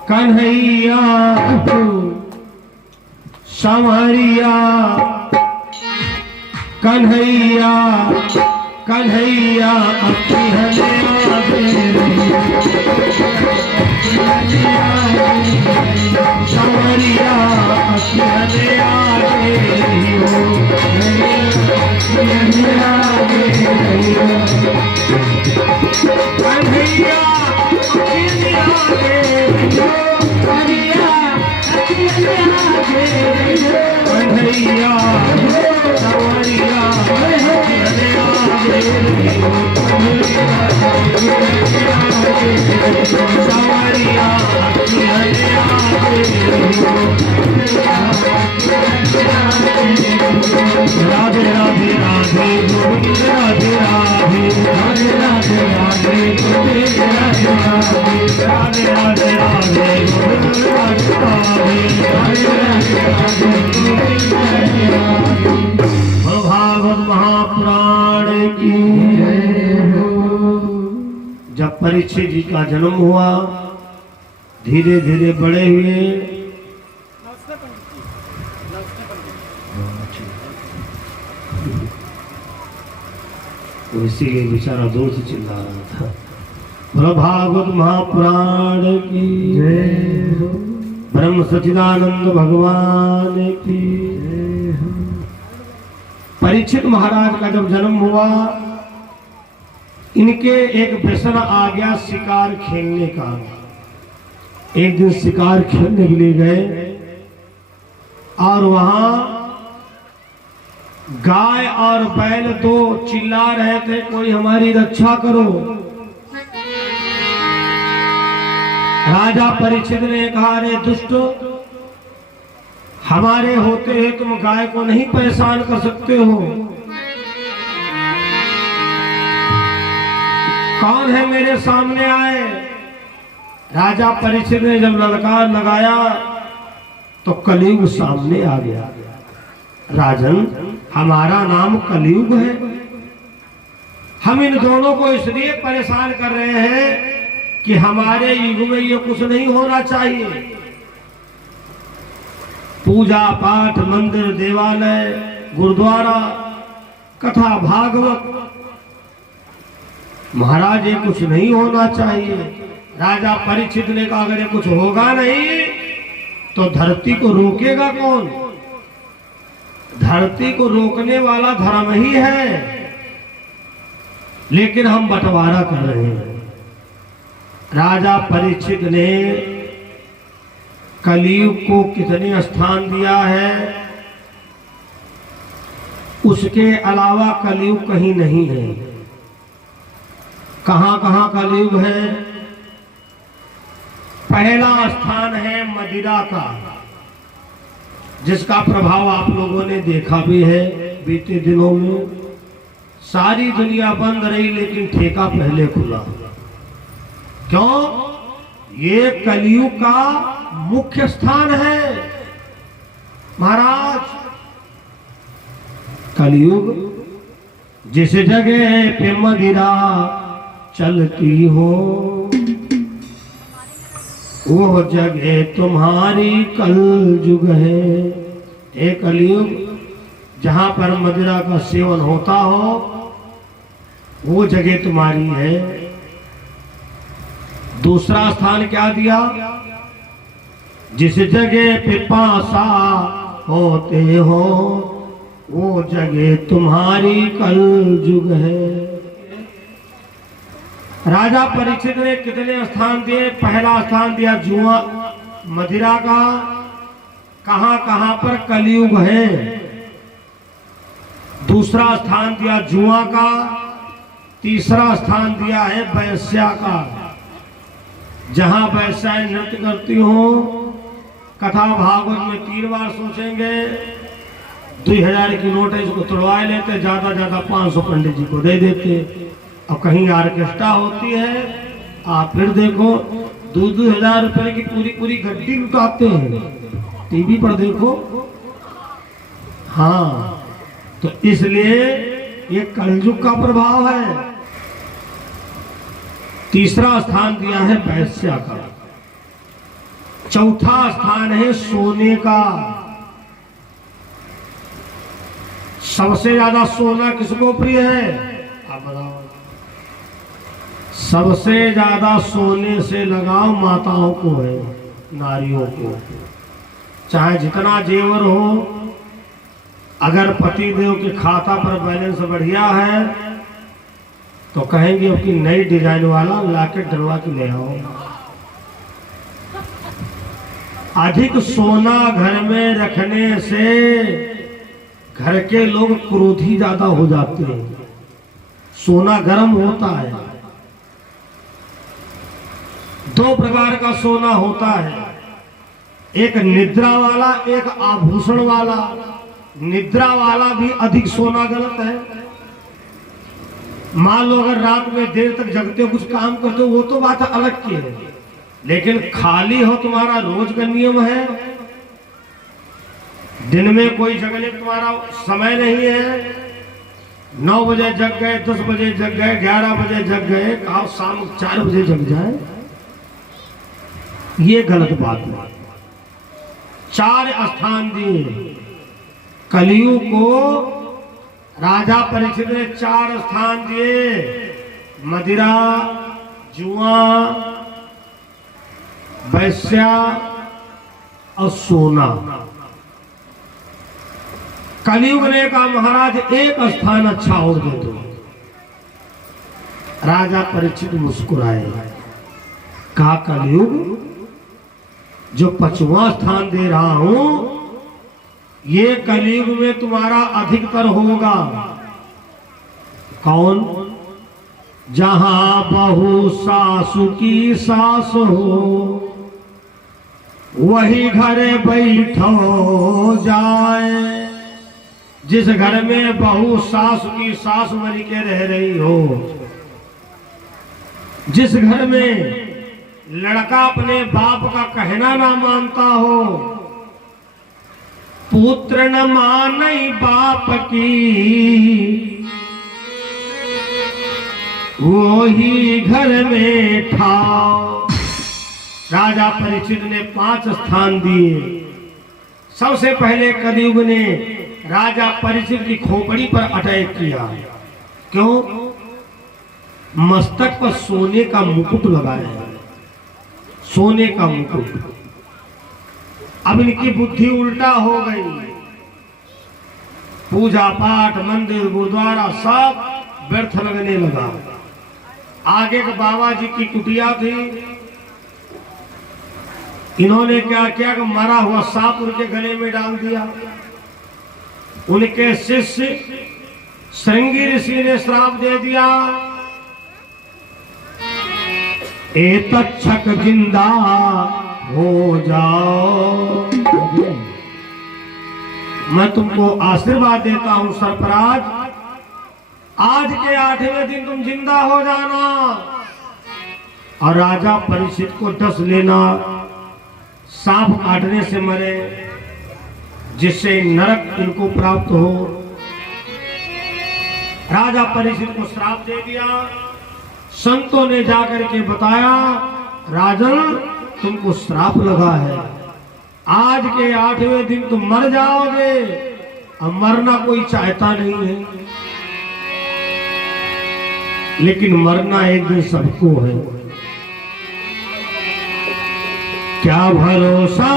कन्हैया संवरिया कन्हैया कन्हैया अखी हले संवरिया अखी हले आगे हो कन्हैया कन्हैया संवरिया राधे राधे राधे गोविंद राधे राधे राधे राधे राधे गोविंद राधे राधे राधे राधे गोविंद राधे राधे राधे भागवत महापुराण की जब परीक्षित जी का जन्म हुआ, धीरे धीरे बड़े हुए, इसीलिए बेचारा दूर से चिल्ला रहा था। बोलो भागवत महापुराण की जय। ब्रह्म सच्चिदानंद भगवान की जय। परीक्षित महाराज का जब जन्म हुआ, इनके एक व्यसन आ गया शिकार खेलने का। एक दिन शिकार खेलने के लिए गए और वहां गाय और बैल दो चिल्ला रहे थे, कोई हमारी रक्षा करो। राजा परीक्षित ने कहा, अरे दुष्ट, हमारे होते हैं तुम गाय को नहीं परेशान कर सकते हो। कौन है मेरे सामने आए। राजा परीक्षित ने जब ललकार लगाया तो कलयुग सामने आ गया। राजन, हमारा नाम कलयुग है, हम इन दोनों को इसलिए परेशान कर रहे हैं कि हमारे युग में ये कुछ नहीं होना चाहिए। पूजा पाठ, मंदिर, देवालय, गुरुद्वारा, कथा भागवत, महाराज ये कुछ नहीं होना चाहिए। राजा परीक्षित ने कहा, अगर ये कुछ होगा नहीं तो धरती को रोकेगा कौन। धरती को रोकने वाला धर्म ही है, लेकिन हम बंटवारा कर रहे हैं। राजा परीक्षित ने कलयुग को कितने स्थान दिया है, उसके अलावा कलयुग कहीं नहीं है। कहां कहां कलयुग है। पहला स्थान है मदिरा का, जिसका प्रभाव आप लोगों ने देखा भी है बीते दिनों में। सारी दुनिया बंद रही लेकिन ठेका पहले खुला। क्यों? ये कलयुग का मुख्य स्थान है महाराज। कलयुग जिस जगह पे मदिरा चलती हो, वो जगह तुम्हारी कलयुग है। एक कलयुग जहां पर मदिरा का सेवन होता हो, वो जगह तुम्हारी है। दूसरा स्थान क्या दिया? जिस जगह पे पासा होते हो, वो जगह तुम्हारी कलयुग है। राजा परीक्षित ने कितने स्थान दिए? पहला स्थान दिया जुआ, मदिरा का। कहां कहां पर कलयुग है। दूसरा स्थान दिया जुआ का। तीसरा स्थान दिया है वैश्या का, जहां वैश्याएं नृत्य करती हो। कथा भागवत में 3 बार सोचेंगे 2000 की नोट है, इसको तोड़वा लेते, ज्यादा ज्यादा 500 पंडित जी को दे देते। और कहीं ऑर्केस्ट्रा होती है, आप फिर देखो 2-2 हजार रुपए की पूरी पूरी गड्डी लुटाते हैं, टीवी पर देखो। हाँ, तो इसलिए ये कलयुग का प्रभाव है। तीसरा स्थान दिया है वैश्या का, चौथा स्थान है सोने का। सबसे ज्यादा सोना किसको प्रिय है, आप बताओ। सबसे ज्यादा सोने से लगाव माताओं को है, नारियों को। चाहे जितना जेवर हो, अगर पति देव के खाता पर बैलेंस बढ़िया है तो कहेंगे आपकी नई डिजाइन वाला लाके डलवा के ले आओ। अधिक सोना घर में रखने से घर के लोग क्रोधी ज्यादा हो जाते हैं। सोना गर्म होता है। 2 प्रकार का सोना होता है, एक निद्रा वाला, एक आभूषण वाला। निद्रा वाला भी अधिक सोना गलत है। मान लो अगर रात में देर तक जगते हो, कुछ काम करते हो, वो तो बात अलग की है, लेकिन खाली हो, तुम्हारा रोज का नियम है, दिन में कोई जगने तुम्हारा समय नहीं है, 9 बजे जग गए, 10 बजे जग गए, 11 बजे जग गए, कहा शाम 4 बजे जग जाए, ये गलत बात है। 4 स्थान दिए कलयुग को, राजा परीक्षित ने 4 स्थान दिए, मदिरा, जुआ, वैश्या और सोना। कलयुग ने कहा महाराज एक स्थान अच्छा और दे दो। राजा परीक्षित मुस्कुराए, कहा कलयुग जो 5वां स्थान दे रहा हूं, ये कलयुग में तुम्हारा अधिकतर होगा। कौन? जहां बहू सासु की सास हो, वही घर बैठो जाए। जिस घर में बहू सासु की सास बन के रह रही हो, जिस घर में लड़का अपने बाप का कहना ना मानता हो, पुत्र न माने बाप की, वो ही घर में ठाओ। राजा परीक्षित ने 5 स्थान दिए। सबसे पहले कलयुग ने राजा परीक्षित की खोपड़ी पर अटैक किया। क्यों? मस्तक पर सोने का मुकुट लगाया है, सोने का मुकुट। अब इनकी बुद्धि उल्टा हो गई। पूजा पाठ, मंदिर, गुरुद्वारा सब व्यर्थ लगने लगा। आगे के बाबा जी की कुटिया थी, इन्होंने क्या किया कि मरा हुआ सांप उनके गले में डाल दिया। उनके शिष्य श्रृंगी ऋषि ने श्राप दे दिया, ए तक्षक जिंदा हो जाओ। मैं तुमको आशीर्वाद देता हूं सरफराज, आज के 8वें दिन तुम जिंदा हो जाना और राजा परीक्षित को डस लेना, सांप काटने से मरे, जिससे नरक इनको प्राप्त हो। राजा परीक्षित को श्राप दे दिया। संतों ने जाकर के बताया, राजन तुमको श्राप लगा है, आज के 8वें दिन तुम मर जाओगे। अब मरना कोई चाहता नहीं है, लेकिन मरना एक दिन सबको है। क्या भरोसा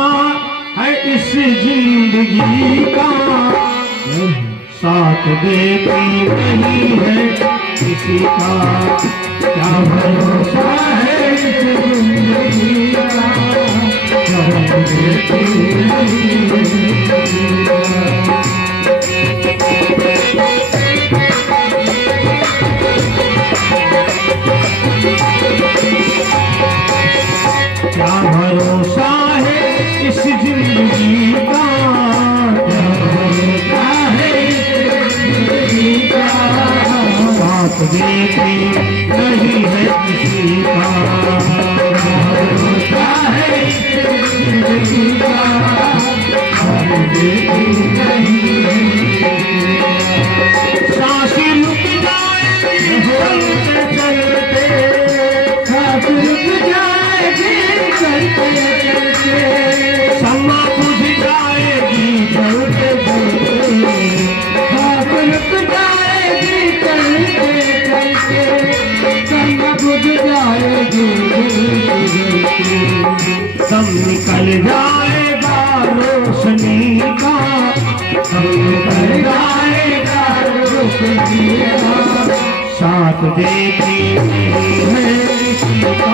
है इस जिंदगी का, साथ देती नहीं है किसी का। क्या भरोसा है इस जिंदगी का, साथ देती नहीं है किसी का। क्या भरोसा है इस जिंदगी का, क्या भरोसा देती नहीं है किसी का, भरोसा है जिंदगी का, साथ देती नहीं है। सांस रुक जाएगी चलते चलते, सांस रुक जाएगी चलते चलते, समा बुझ जाएगी चलते चलते, सांस रुक जाएगी चलते चलते, समा बुझ जाएगी दम निकल जाएगा रोशनी का, दम निकल जाएगा रोशनी का, साथ देती नहीं है किसी का।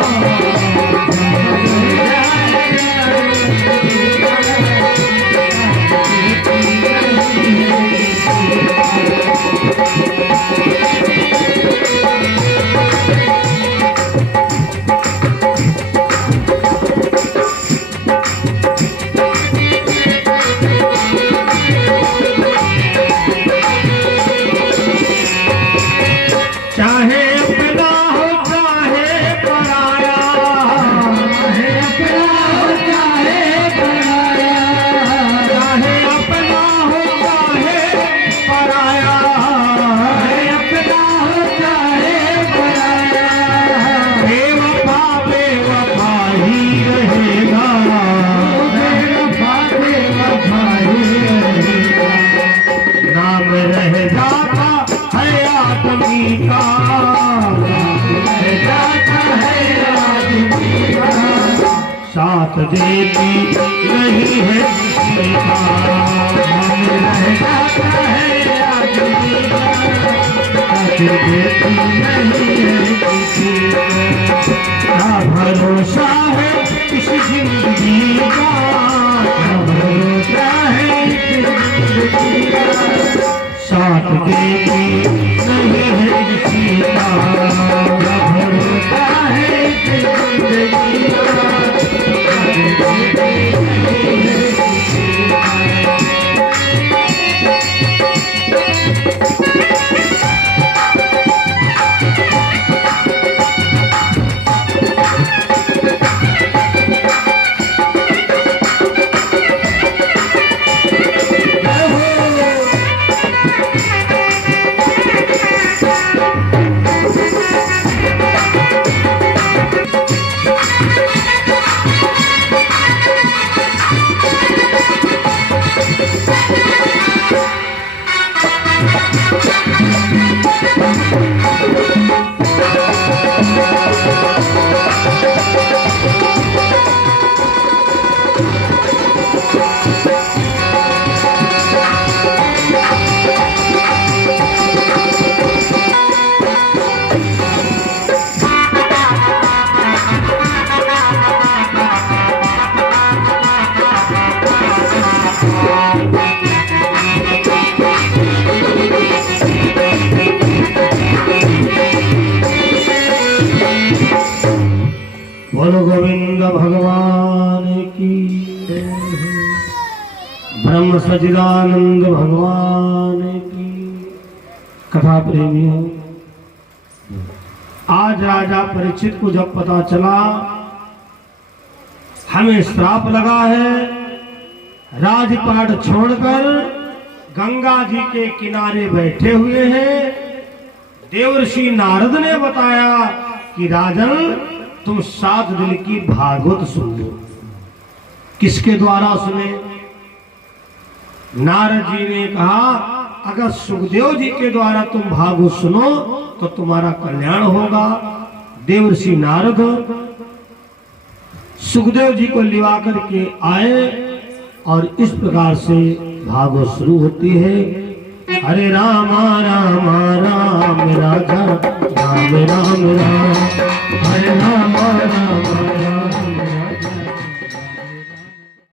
चाहे अपना हो चाहे पराया, चाहे अपना हो चाहे पराया, चाहे अपना हो चाहे पराया, चाहे अपना हो चाहे पराया, बेवफा बेवफा ही रहेगा, बेवफा बेवफा ही रहेगा, नाम रह जाता है आदमी का, रह जाता है आदमी का, साथ देती नहीं है किसी का, नाम रह जाता है आदमी का, साथ देती नहीं है किसी का। क्या भरोसा है इस जिंदगी का, क्या भरोसा है जिंदगी का, साथ देती नहीं है किसी का, क्या भरोसा है जिंदगी का, साथ देती नहीं है किसी का। बोलो गोविंद भगवान की जय। ब्रह्म सच्चिदानंद भगवान की। कथा प्रेमियों, आज राजा परीक्षित को जब पता चला हमें श्राप लगा है, राजपाट छोड़कर गंगा जी के किनारे बैठे हुए हैं। देवर्षि नारद ने बताया कि राजन, तुम 7 दिन की भागवत सुन लो। किसके द्वारा सुने? नारद जी ने कहा, अगर सुखदेव जी के द्वारा तुम भागवत सुनो तो तुम्हारा कल्याण होगा। देवर्षि नारद सुखदेव जी को लिवा करके आए और इस प्रकार से भागवत शुरू होती है। हरे राम राम राम राजा राम राम राम, हरे राम राम